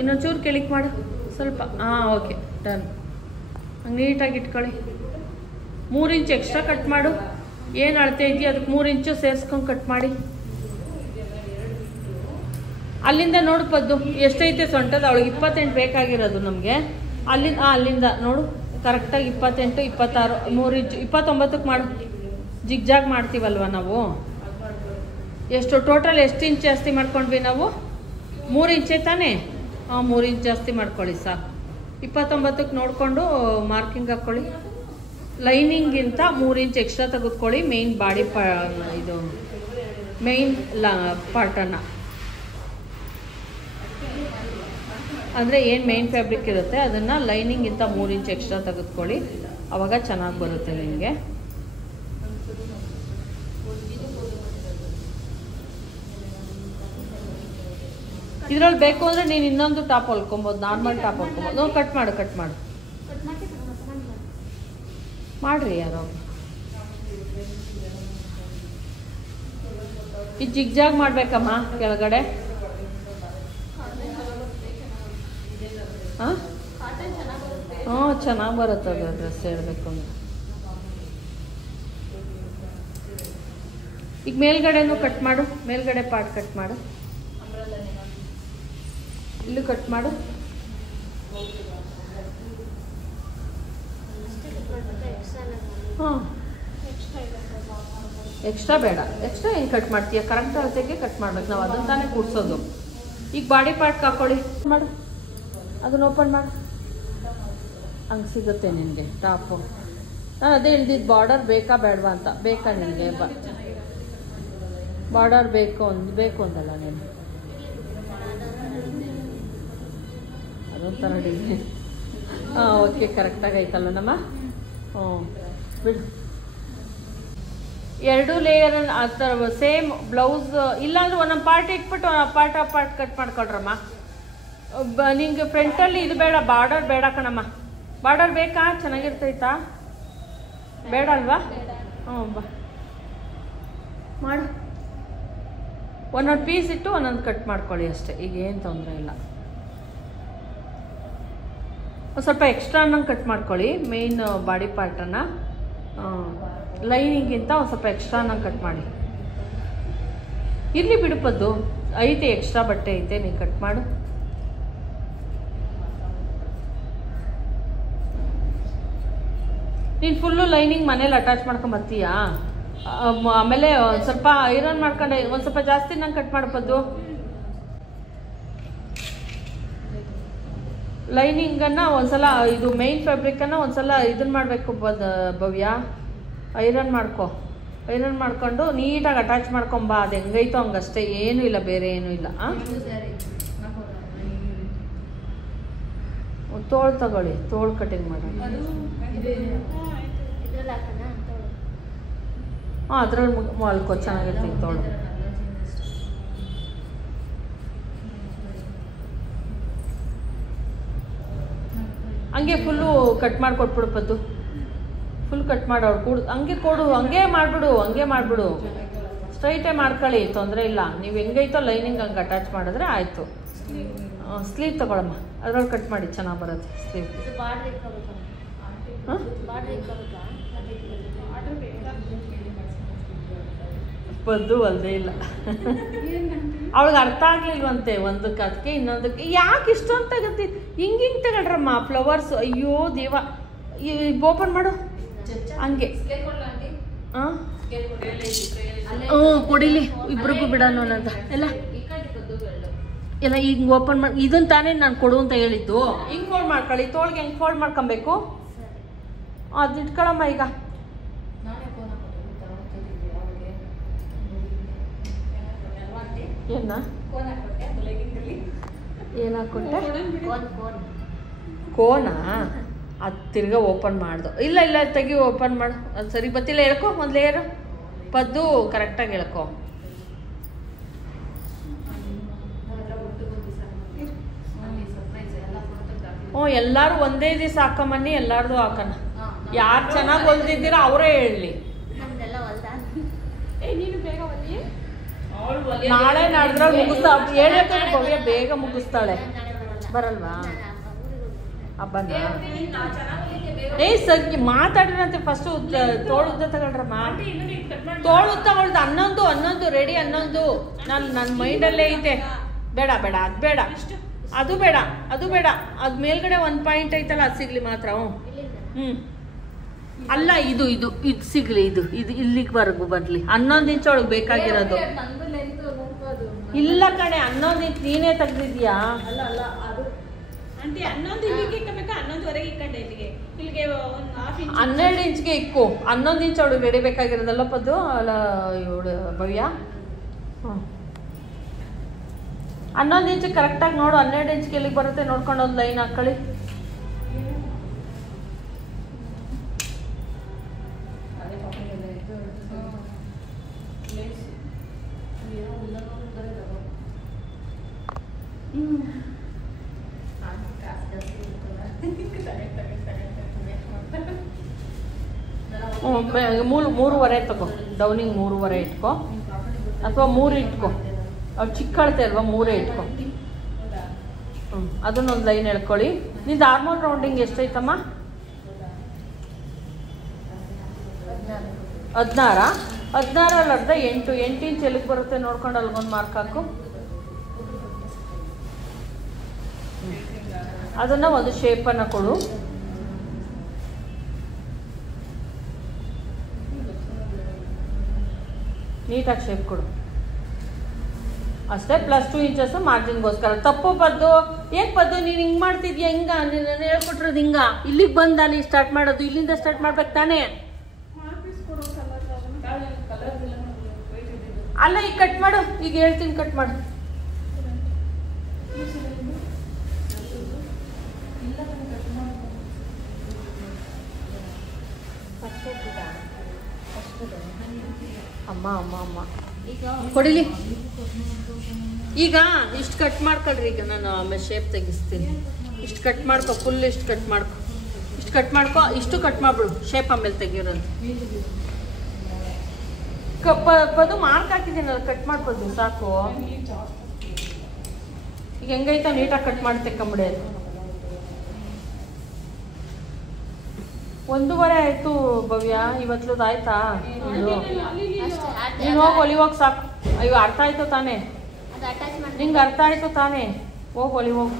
ಇನ್ನೊಂಚೂರು ಕೆಳಗೆ ಮಾಡು ಸ್ವಲ್ಪ. ಹಾಂ, ಓಕೆ, ಡನ್. ಹಂಗೆ ನೀಟಾಗಿ ಇಟ್ಕೊಳ್ಳಿ. 3 ಇಂಚ್ ಎಕ್ಸ್ಟ್ರಾ ಕಟ್ ಮಾಡು. ಏನು ಅಳತೆ ಇದೆಯೋ ಅದಕ್ಕೆ 3 ಇಂಚು ಸೇರಿಸ್ಕೊಂಡು ಕಟ್ ಮಾಡಿ. ಅಲ್ಲಿಂದ ನೋಡು ಪದ್ದು ಎಷ್ಟೈತೆ ಸೊಂಟದ. ಅವಳಿಗೆ 28 ಬೇಕಾಗಿರೋದು ನಮಗೆ. ಅಲ್ಲಿಂದ ನೋಡು ಕರೆಕ್ಟಾಗಿ 28, 26, 3 ಇಂಚು 29ಕ್ಕೆ ಮಾಡು. ಜಿಗ್ಜಾಗ್ ಮಾಡ್ತೀವಲ್ವ ನಾವು. ಎಷ್ಟು ಟೋಟಲ್ ಎಷ್ಟು ಇಂಚ್ ಜಾಸ್ತಿ ಮಾಡ್ಕೊಂಡ್ವಿ ನಾವು? 3 ಇಂಚೆ ತಾನೇ? ಹಾಂ, 3 ಇಂಚ್ ಜಾಸ್ತಿ ಮಾಡ್ಕೊಳ್ಳಿ ಸಾಕು. 29ಕ್ಕೆ ನೋಡಿಕೊಂಡು ಮಾರ್ಕಿಂಗ್ ಹಾಕ್ಕೊಳ್ಳಿ. ಲೈನಿಂಗಿಂತ 3 ಇಂಚ್ ಎಕ್ಸ್ಟ್ರಾ ತೆಗೆದುಕೊಳ್ಳಿ. ಮೇಯ್ನ್ ಬಾಡಿ ಇದು ಮೇಯ್ನ್ ಪಾರ್ಟನ್ನು, ಅಂದರೆ ಏನು ಮೇಯ್ನ್ ಫ್ಯಾಬ್ರಿಕ್ ಇರುತ್ತೆ ಅದನ್ನು ಲೈನಿಂಗಿಂತ 3 ಇಂಚ್ ಎಕ್ಸ್ಟ್ರಾ ತೆಗೆದುಕೊಳ್ಳಿ. ಆವಾಗ ಚೆನ್ನಾಗಿ ಬರುತ್ತೆ ನಿಮಗೆ. ಇದ್ರಲ್ಲಿ ಬೇಕು ಅಂದರೆ ನೀನು ಇನ್ನೊಂದು ಟಾಪ್ ಹೊಲ್ಕೊಬೋದು, ನಾರ್ಮಲ್ ಟಾಪ್ ಹೊಲ್ಕೊಬೋದು. ಕಟ್ ಮಾಡು ಮಾಡ್ರಿ ಯಾರೋ. ಇದು ಜಿಗ್ಜಾಗ್ ಮಾಡ್ಬೇಕಮ್ಮ ಕೆಳಗಡೆ. ಹಾಂ, ಚೆನ್ನಾಗಿ ಬರುತ್ತೆ ಅದು ಡ್ರೆಸ್ ಹೇಳ್ಬೇಕು ಅಂದ್ರೆ. ಈಗ ಮೇಲ್ಗಡೆನೂ ಕಟ್ ಮಾಡು, ಮೇಲ್ಗಡೆ ಪಾರ್ಟ್ ಕಟ್ ಮಾಡು. ಇಲ್ಲೂ ಕಟ್ ಮಾಡು. ಹಾಂ, ಎಕ್ಸ್ಟ್ರಾ ಬೇಡ. ಎಕ್ಸ್ಟ್ರಾ ಏನು ಕಟ್ ಮಾಡ್ತೀಯ? ಕರೆಕ್ಟ್ ಅಳತೆಗೆ ಕಟ್ ಮಾಡ್ಬೇಕು ನಾವು, ಅದನ್ನು ತಾನೇ ಕೂಡ್ಸೋದು. ಈಗ ಬಾಡಿ ಪಾರ್ಟ್ ಹಾಕೊಳ್ಳಿ. ಮಾಡು, ಅದನ್ನು ಓಪನ್ ಮಾಡು. ಹಂಗೆ ಸಿಗುತ್ತೆ ನಿನಗೆ ಟಾಪು. ನಾನು ಅದೇ ಹೇಳ್ದಿದ್ದು ಬಾರ್ಡರ್ ಬೇಕಾ ಬೇಡವಾ ಅಂತ. ಬೇಕಾ ನಿನಗೆ? ಬಾರ್ಡರ್ ಬೇಕು ಅಂದಲ್ಲ ನೀನು. ಅದೊಂಥರ ಡಿಸೈನ್. ಹಾಂ, ಓಕೆ, ಕರೆಕ್ಟಾಗಿ ಐತಲ್ಲ ನಮ್ಮ. ಹ್ಞೂ, ಬಿಡು. 2 ಲೇಯರ್ ಆ ಥರ ಸೇಮ್ ಬ್ಲೌಸ್. ಇಲ್ಲಾಂದ್ರೆ ಒಂದೊಂದು ಪಾರ್ಟ್ ಇಟ್ಬಿಟ್ಟು ಪಾರ್ಟ್ ಕಟ್ ಮಾಡ್ಕೊಳ್ರಮ್ಮ. ನಿಂಗೆ ಫ್ರಂಟಲ್ಲಿ ಇದು ಬೇಡ, ಬಾರ್ಡರ್ ಬೇಡ ಕಣಮ್ಮ. ಬಾರ್ಡರ್ ಬೇಕಾ? ಚೆನ್ನಾಗಿರ್ತೈತಾ? ಬೇಡ ಅಲ್ವಾ? ಹ್ಞೂ, ಬಾ ಮಾಡು. ಒಂದೊಂದು ಪೀಸ್ ಇಟ್ಟು ಒಂದೊಂದು ಕಟ್ ಮಾಡ್ಕೊಳ್ಳಿ ಅಷ್ಟೇ. ಈಗ ಏನು ತೊಂದರೆ ಇಲ್ಲ. ಸ್ವಲ್ಪ ಎಕ್ಸ್ಟ್ರಾ ಅನ್ನಂಗೆ ಕಟ್ ಮಾಡ್ಕೊಳ್ಳಿ ಮೇಯ್ನ್ ಬಾಡಿ ಪಾರ್ಟನ್ನು. ಲೈನಿಂಗಿಂತ ಒಂದು ಸ್ವಲ್ಪ ಎಕ್ಸ್ಟ್ರಾ ಅನ್ನಂಗೆ ಕಟ್ ಮಾಡಿ. ಇರಲಿ ಬಿಡುಪದ್ದು, ಐತೆ ಎಕ್ಸ್ಟ್ರಾ ಬಟ್ಟೆ ಐತೆ, ನೀನು ಕಟ್ ಮಾಡು. ನೀನು ಫುಲ್ಲು ಲೈನಿಂಗ್ ಮನೇಲಿ ಅಟ್ಯಾಚ್ ಮಾಡ್ಕೊಂಬರ್ತೀಯಾ? ಆಮೇಲೆ ಒಂದು ಸ್ವಲ್ಪ ಐರನ್ ಮಾಡ್ಕೊಂಡು ಒಂದು ಸ್ವಲ್ಪ ಜಾಸ್ತಿ ನಂಗೆ ಕಟ್ ಮಾಡ್ಬೋದು. ಲೈನಿಂಗನ್ನು ಒಂದ್ಸಲ ಇದು ಮೇಯ್ನ್ ಫ್ಯಾಬ್ರಿಕನ್ನು ಒಂದ್ಸಲ ಇದನ್ನು ಮಾಡಬೇಕು ಭವ್ಯ. ಐರನ್ ಮಾಡ್ಕೊಂಡು ನೀಟಾಗಿ ಅಟ್ಯಾಚ್ ಮಾಡ್ಕೊಂಬ. ಅದು ಹೆಂಗೈತೋ ಹಂಗಷ್ಟೇ, ಏನೂ ಇಲ್ಲ, ಬೇರೆ ಏನೂ ಇಲ್ಲ. ತೋಳು ತಗೊಳ್ಳಿ, ತೋಳು ಕಟಿಂಗ್ ಮಾಡೋಣ. ಹಾಂ, ಅದ್ರಲ್ಲಿ ಮಲ್ಕೋ, ಚೆನ್ನಾಗಿರ್ತೀವಿ ತೋಳು. ಹಂಗೆ ಫುಲ್ಲು ಕಟ್ ಮಾಡಿಕೊಟ್ಬಿಡು. ಫುಲ್ ಕಟ್ ಮಾಡೋಳು ಕೂಡು. ಹಂಗೆ ಮಾಡಿಬಿಡು. ಸ್ಟ್ರೈಟೇ ಮಾಡ್ಕೊಳ್ಳಿ, ತೊಂದರೆ ಇಲ್ಲ. ನೀವು ಹೆಂಗೈತೋ ಲೈನಿಂಗ್ ಹಂಗೆ ಅಟ್ಯಾಚ್ ಮಾಡಿದ್ರೆ ಆಯಿತು. ಸ್ಲೀವ್ ತಗೊಳಮ್ಮ, ಅದ್ರೊಳಗೆ ಕಟ್ ಮಾಡಿ ಚೆನ್ನಾಗಿ ಬರುತ್ತೆ ಸ್ಲೀವ್. ಹಾಂ, ಬದ್ದು ಅಲ್ಲದೆ ಇಲ್ಲ. ಅವಳಿಗೆ ಅರ್ಥ ಆಗ್ಲಿಲ್ವಂತೆ ಒಂದಕ್ಕೆ, ಅದಕ್ಕೆ ಇನ್ನೊಂದಕ್ಕೆ ಯಾಕೆ ಇಷ್ಟು ಅಂತ ತಗತ್ತಿ. ಹಿಂಗೆ ತಗೊಳ್ರಮ್ಮ ಫ್ಲವರ್ಸ್. ಅಯ್ಯೋ ದೇವ, ಓಪನ್ ಮಾಡು ಹಂಗೆ. ಹಾಂ, ಕೊಡಿಲಿ ಇಬ್ರಿಗೂ ಬಿಡೋಣ ಅನ್ನೋದ ಎಲ್ಲ. ಎಲ್ಲ ಈಗ ಓಪನ್ ಮಾಡಿ ಇದನ್ನ ತಾನೇ ನಾನು ಕೊಡು ಅಂತ ಹೇಳಿದ್ದು. ಹಿಂಗೆ ಫೋಲ್ಡ್ ಮಾಡ್ಕೊಳ್ಳಿ, ತೋಳ್ಗೆ ಹೆಂಗೆ ಫೋಲ್ಡ್ ಮಾಡ್ಕೊಬೇಕು ಅದು ಇಟ್ಕೊಳ್ಳಮ್ಮ. ಈಗ ಏನಾಕೊಟ್ಟೆ ಕೋನಾ ಅದು ತಿರ್ಗಾ ಓಪನ್ ಮಾಡ್ದು. ಇಲ್ಲ ಇಲ್ಲ ತೆಗಿ ಓಪನ್ ಮಾಡು. ಅದು ಸರಿ ಬತ್ತಿಲ್ಲ, ಹೇಳ್ಕೊ ಒಂದು ಲೇಯರು ಪದ್ದು ಕರೆಕ್ಟಾಗಿ ಹೇಳ್ಕೊ. ಹ್ಞೂ ಎಲ್ಲರೂ ಒಂದೇ ದಿವಸ ಹಾಕೊಂಬನ್ನಿ, ಎಲ್ಲಾರ್ದು ಹಾಕೋಣ. ಯಾರು ಚೆನ್ನಾಗಿ ಹೊಲ್ದಿದ್ದೀರಾ ಅವರೇ ಹೇಳಲಿ. ನಾಳೆ ನಾಡ್ದ್ರಲ್ಲಿ ಮುಗಿಸ್ತಾ ಹೇಳಕ್ಕೆ ಭವ್ಯ ಬೇಗ ಮುಗಿಸ್ತಾಳೆ. ಬರಲ್ವಾ ಹಬ್ಬನ? ಮಾತಾಡ್ರಂತೆ ಫಸ್ಟು ತೋಳು ಉದ್ದ ತಗೊಳ್ರಮ್ಮ. ತೋಳು ಉದ್ದ ತಗೊಳ್ದು 11 ರೆಡಿ 11. ನನ್ನ ಮೈಂಡಲ್ಲೇ ಐತೆ. ಬೇಡ ಬೇಡ ಅದು ಬೇಡ, ಅದು ಬೇಡ, ಅದು ಬೇಡ. ಅದು ಮೇಲ್ಗಡೆ 1 ಪಾಯಿಂಟ್ ಐತಲ್ಲ ಅದು ಸಿಗ್ಲಿ ಮಾತ್ರ. ಹ್ಞೂ ಅಲ್ಲ ಇದು ಇದು ಇದು ಸಿಗ್ಲಿ, ಇದು ಇದು ಇಲ್ಲಿವರೆಗೂ ಬರಲಿ. 11 ಇಂಚ್ ಒಳಗೆ ಬೇಕಾಗಿರೋದು. ಇಲ್ಲ ಕಣೆ 11 ಇಂಚ್ ನೀನೇ ತೆಗ್ದಿದ್ಯಾ? 12 ಇಂಚ್ಗೆ ಇಕ್ಕು. 11 ಇಂಚ್ ಒಳಗೆ ರೆಡಿ ಬೇಕಾಗಿರೋದಲ್ಲ ಪದ್ದು ಅಲ್ಲ ಇವಳು ಭವ್ಯ. ಹ್ಞೂ 11 ಇಂಚ್ ಕರೆಕ್ಟಾಗಿ ನೋಡು. 12 ಇಂಚ್ಗೆ ಎಲ್ಲಿಗೆ ಬರುತ್ತೆ ನೋಡ್ಕೊಂಡು ಒಂದು ಲೈನ್ ಹಾಕೊಳ್ಳಿ. ಮೂರುವರೆ ತಗೋ. ಡೌನಿಂಗ್ 3.5 ಇಟ್ಕೊ, ಅಥವಾ 3 ಇಟ್ಕೊ. ಅವ್ರು ಚಿಕ್ಕಳತೆ ಅಲ್ವಾ, 3 ಇಟ್ಕೊ. ಅದನ್ನೊಂದು ಲೈನ್ ಹೇಳ್ಕೊಳ್ಳಿ. ನಿಂದು ಆರ್ಮೋಲ್ ರೌಂಡಿಂಗ್ ಎಷ್ಟೈತಮ್ಮ? 16. 16 ಅರ್ಧ 8 ಇಂಚ್ ಎಲ್ಲಿಗೆ ಬರುತ್ತೆ ನೋಡ್ಕೊಂಡು ಅಲ್ಗೊಂದು ಮಾರ್ಕ್ ಹಾಕು. ಅದನ್ನ ಒಂದು ಶೇಪನ್ನು ಕೊಡು. ನೀಟಾಗಿ ಶೇಪ್ ಕೊಡು ಅಷ್ಟೇ. +2 ಇಂಚಸ್ ಮಾರ್ಜಿನ್ಗೋಸ್ಕರ. ತಪ್ಪು ಪದ್ದು. ಏನ್ ಪದ್ದು ನೀನು ಹಿಂಗೆ ಮಾಡ್ತಿದ್ಯಾ? ಹಿಂಗ ನಾನು ಹೇಳ್ಕೊಟ್ರದು ಹಿಂಗ. ಇಲ್ಲಿಗೆ ಬಂದ ನೀ ಸ್ಟಾರ್ಟ್ ಮಾಡೋದು, ಇಲ್ಲಿಂದ ಸ್ಟಾರ್ಟ್ ಮಾಡ್ಬೇಕು ತಾನೇ. ಅಲ್ಲ ಈಗ ಕಟ್ ಮಾಡು, ಈಗ ಹೇಳ್ತೀನಿ ಕಟ್ ಮಾಡು. ಅಮ್ಮ ಅಮ್ಮ ಅಮ್ಮ ಕೊಡಿಲಿ. ಈಗ ಇಷ್ಟು ಕಟ್ ಮಾಡ್ಕೊಳ್ರಿ. ಈಗ ನಾನು ಆಮೇಲೆ ಶೇಪ್ ತೆಗಿಸ್ತೀನಿ. ಇಷ್ಟು ಕಟ್ ಮಾಡ್ಕೊ, ಫುಲ್ ಇಷ್ಟು ಕಟ್ ಮಾಡ್ಕೊ, ಇಷ್ಟು ಕಟ್ ಮಾಡ್ಕೊ, ಇಷ್ಟು ಕಟ್ ಮಾಡ್ಬಿಡು. ಶೇಪ್ ಆಮೇಲೆ ತೆಗಿಯೋರಂತ. ಪದು ಮಾರ್ಕ್ ಹಾಕಿದ್ದೀನಲ್ಲ, ಕಟ್ ಮಾಡ್ಬೋದು ಸಾಕು. ಈಗ ಹೆಂಗೈತ ನೀಟಾಗಿ ಕಟ್ ಮಾಡಿ ತೆಕ್ಕೊಂಬಿಡಿ. ಅದು 1:15 ಆಯ್ತು ಭವ್ಯ. ಇವತ್ತದು ಆಯ್ತಾ? ನೀನು ಹೋಗಿ ಹೊಲಿವಾಗ ಸಾಕು. ಅಯ್ಯೋ ಅರ್ಥ ಆಯ್ತು ತಾನೇ? ನಿಂಗೆ ಅರ್ಥ ಆಯ್ತು ತಾನೇ? ಹೋಗಿ ಹೊಲಿ ಹೋಗು.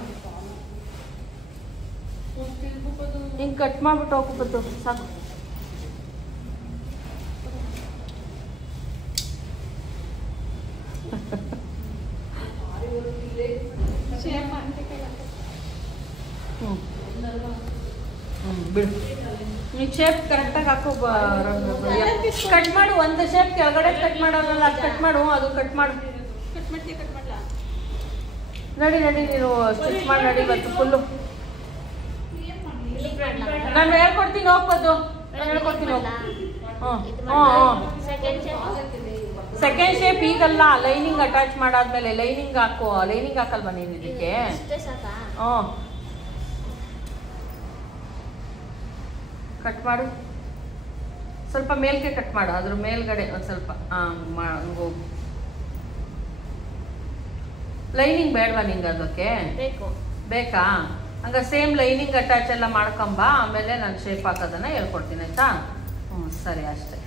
ಹಿಂಗೆ ಕಟ್ ಮಾಡ್ಬಿಟ್ಟು ಹೋಗ್ಬೋದು ಸಾಕು. ಬಿಡು. ನೀನು ಶೇಪ್ ಕರೆಕ್ಟಾಗಿ ಹಾಕೋ. ಕಟ್ ಮಾಡು. ಒಂದು ಶೇಪ್ ಕೆಳಗಡೆ ಕಟ್ ಮಾಡೋದಲ್ಲ, ಅದು ಕಟ್ ಮಾಡು. ಅದು ಕಟ್ ಮಾಡು. ನಡಿ ನಡಿ ನೀನು ಸ್ಟಿಚ್ ಮಾಡಿ ನಡಿ. ಇವತ್ತು ಫುಲ್ಲು ನಾನು ಹೇಳ್ಕೊಡ್ತೀನಿ. ಹೋಗ್ಬೋದು, ನಾನು ಹೇಳ್ಕೊಡ್ತೀನಿ. ಹೋಗು. ಸೆಕೆಂಡ್ ಶೇಪ್ ಈಗಲ್ಲ, ಲೈನಿಂಗ್ ಅಟ್ಯಾಚ್ ಮಾಡಾದ್ಮೇಲೆ ಲೈನಿಂಗ್ ಹಾಕೋ. ಲೈನಿಂಗ್ ಹಾಕಲ್ವಾ ನೀನು ಇದಕ್ಕೆ? ಕಟ್ ಮಾಡು. ಸ್ವಲ್ಪ ಮೇಲ್ಗೆ ಕಟ್ ಮಾಡು. ಅದ್ರ ಮೇಲ್ಗಡೆ ಒಂದು ಸ್ವಲ್ಪ ಹೋಗು. ಲೈನಿಂಗ್ ಬೇಡವಾ ನಿಂಗೆ? ಅದಕ್ಕೆ ಬೇಕಾ? ಹಂಗ ಸೇಮ್ ಲೈನಿಂಗ್ ಅಟ್ಯಾಚ್ ಎಲ್ಲ ಮಾಡ್ಕೊಂಬ. ಆಮೇಲೆ ನಾನು ಶೇಪ್ ಹಾಕೋದನ್ನ ಹೇಳ್ಕೊಡ್ತೀನಿ ಆಯ್ತಾ? ಸರಿ ಅಷ್ಟೇ.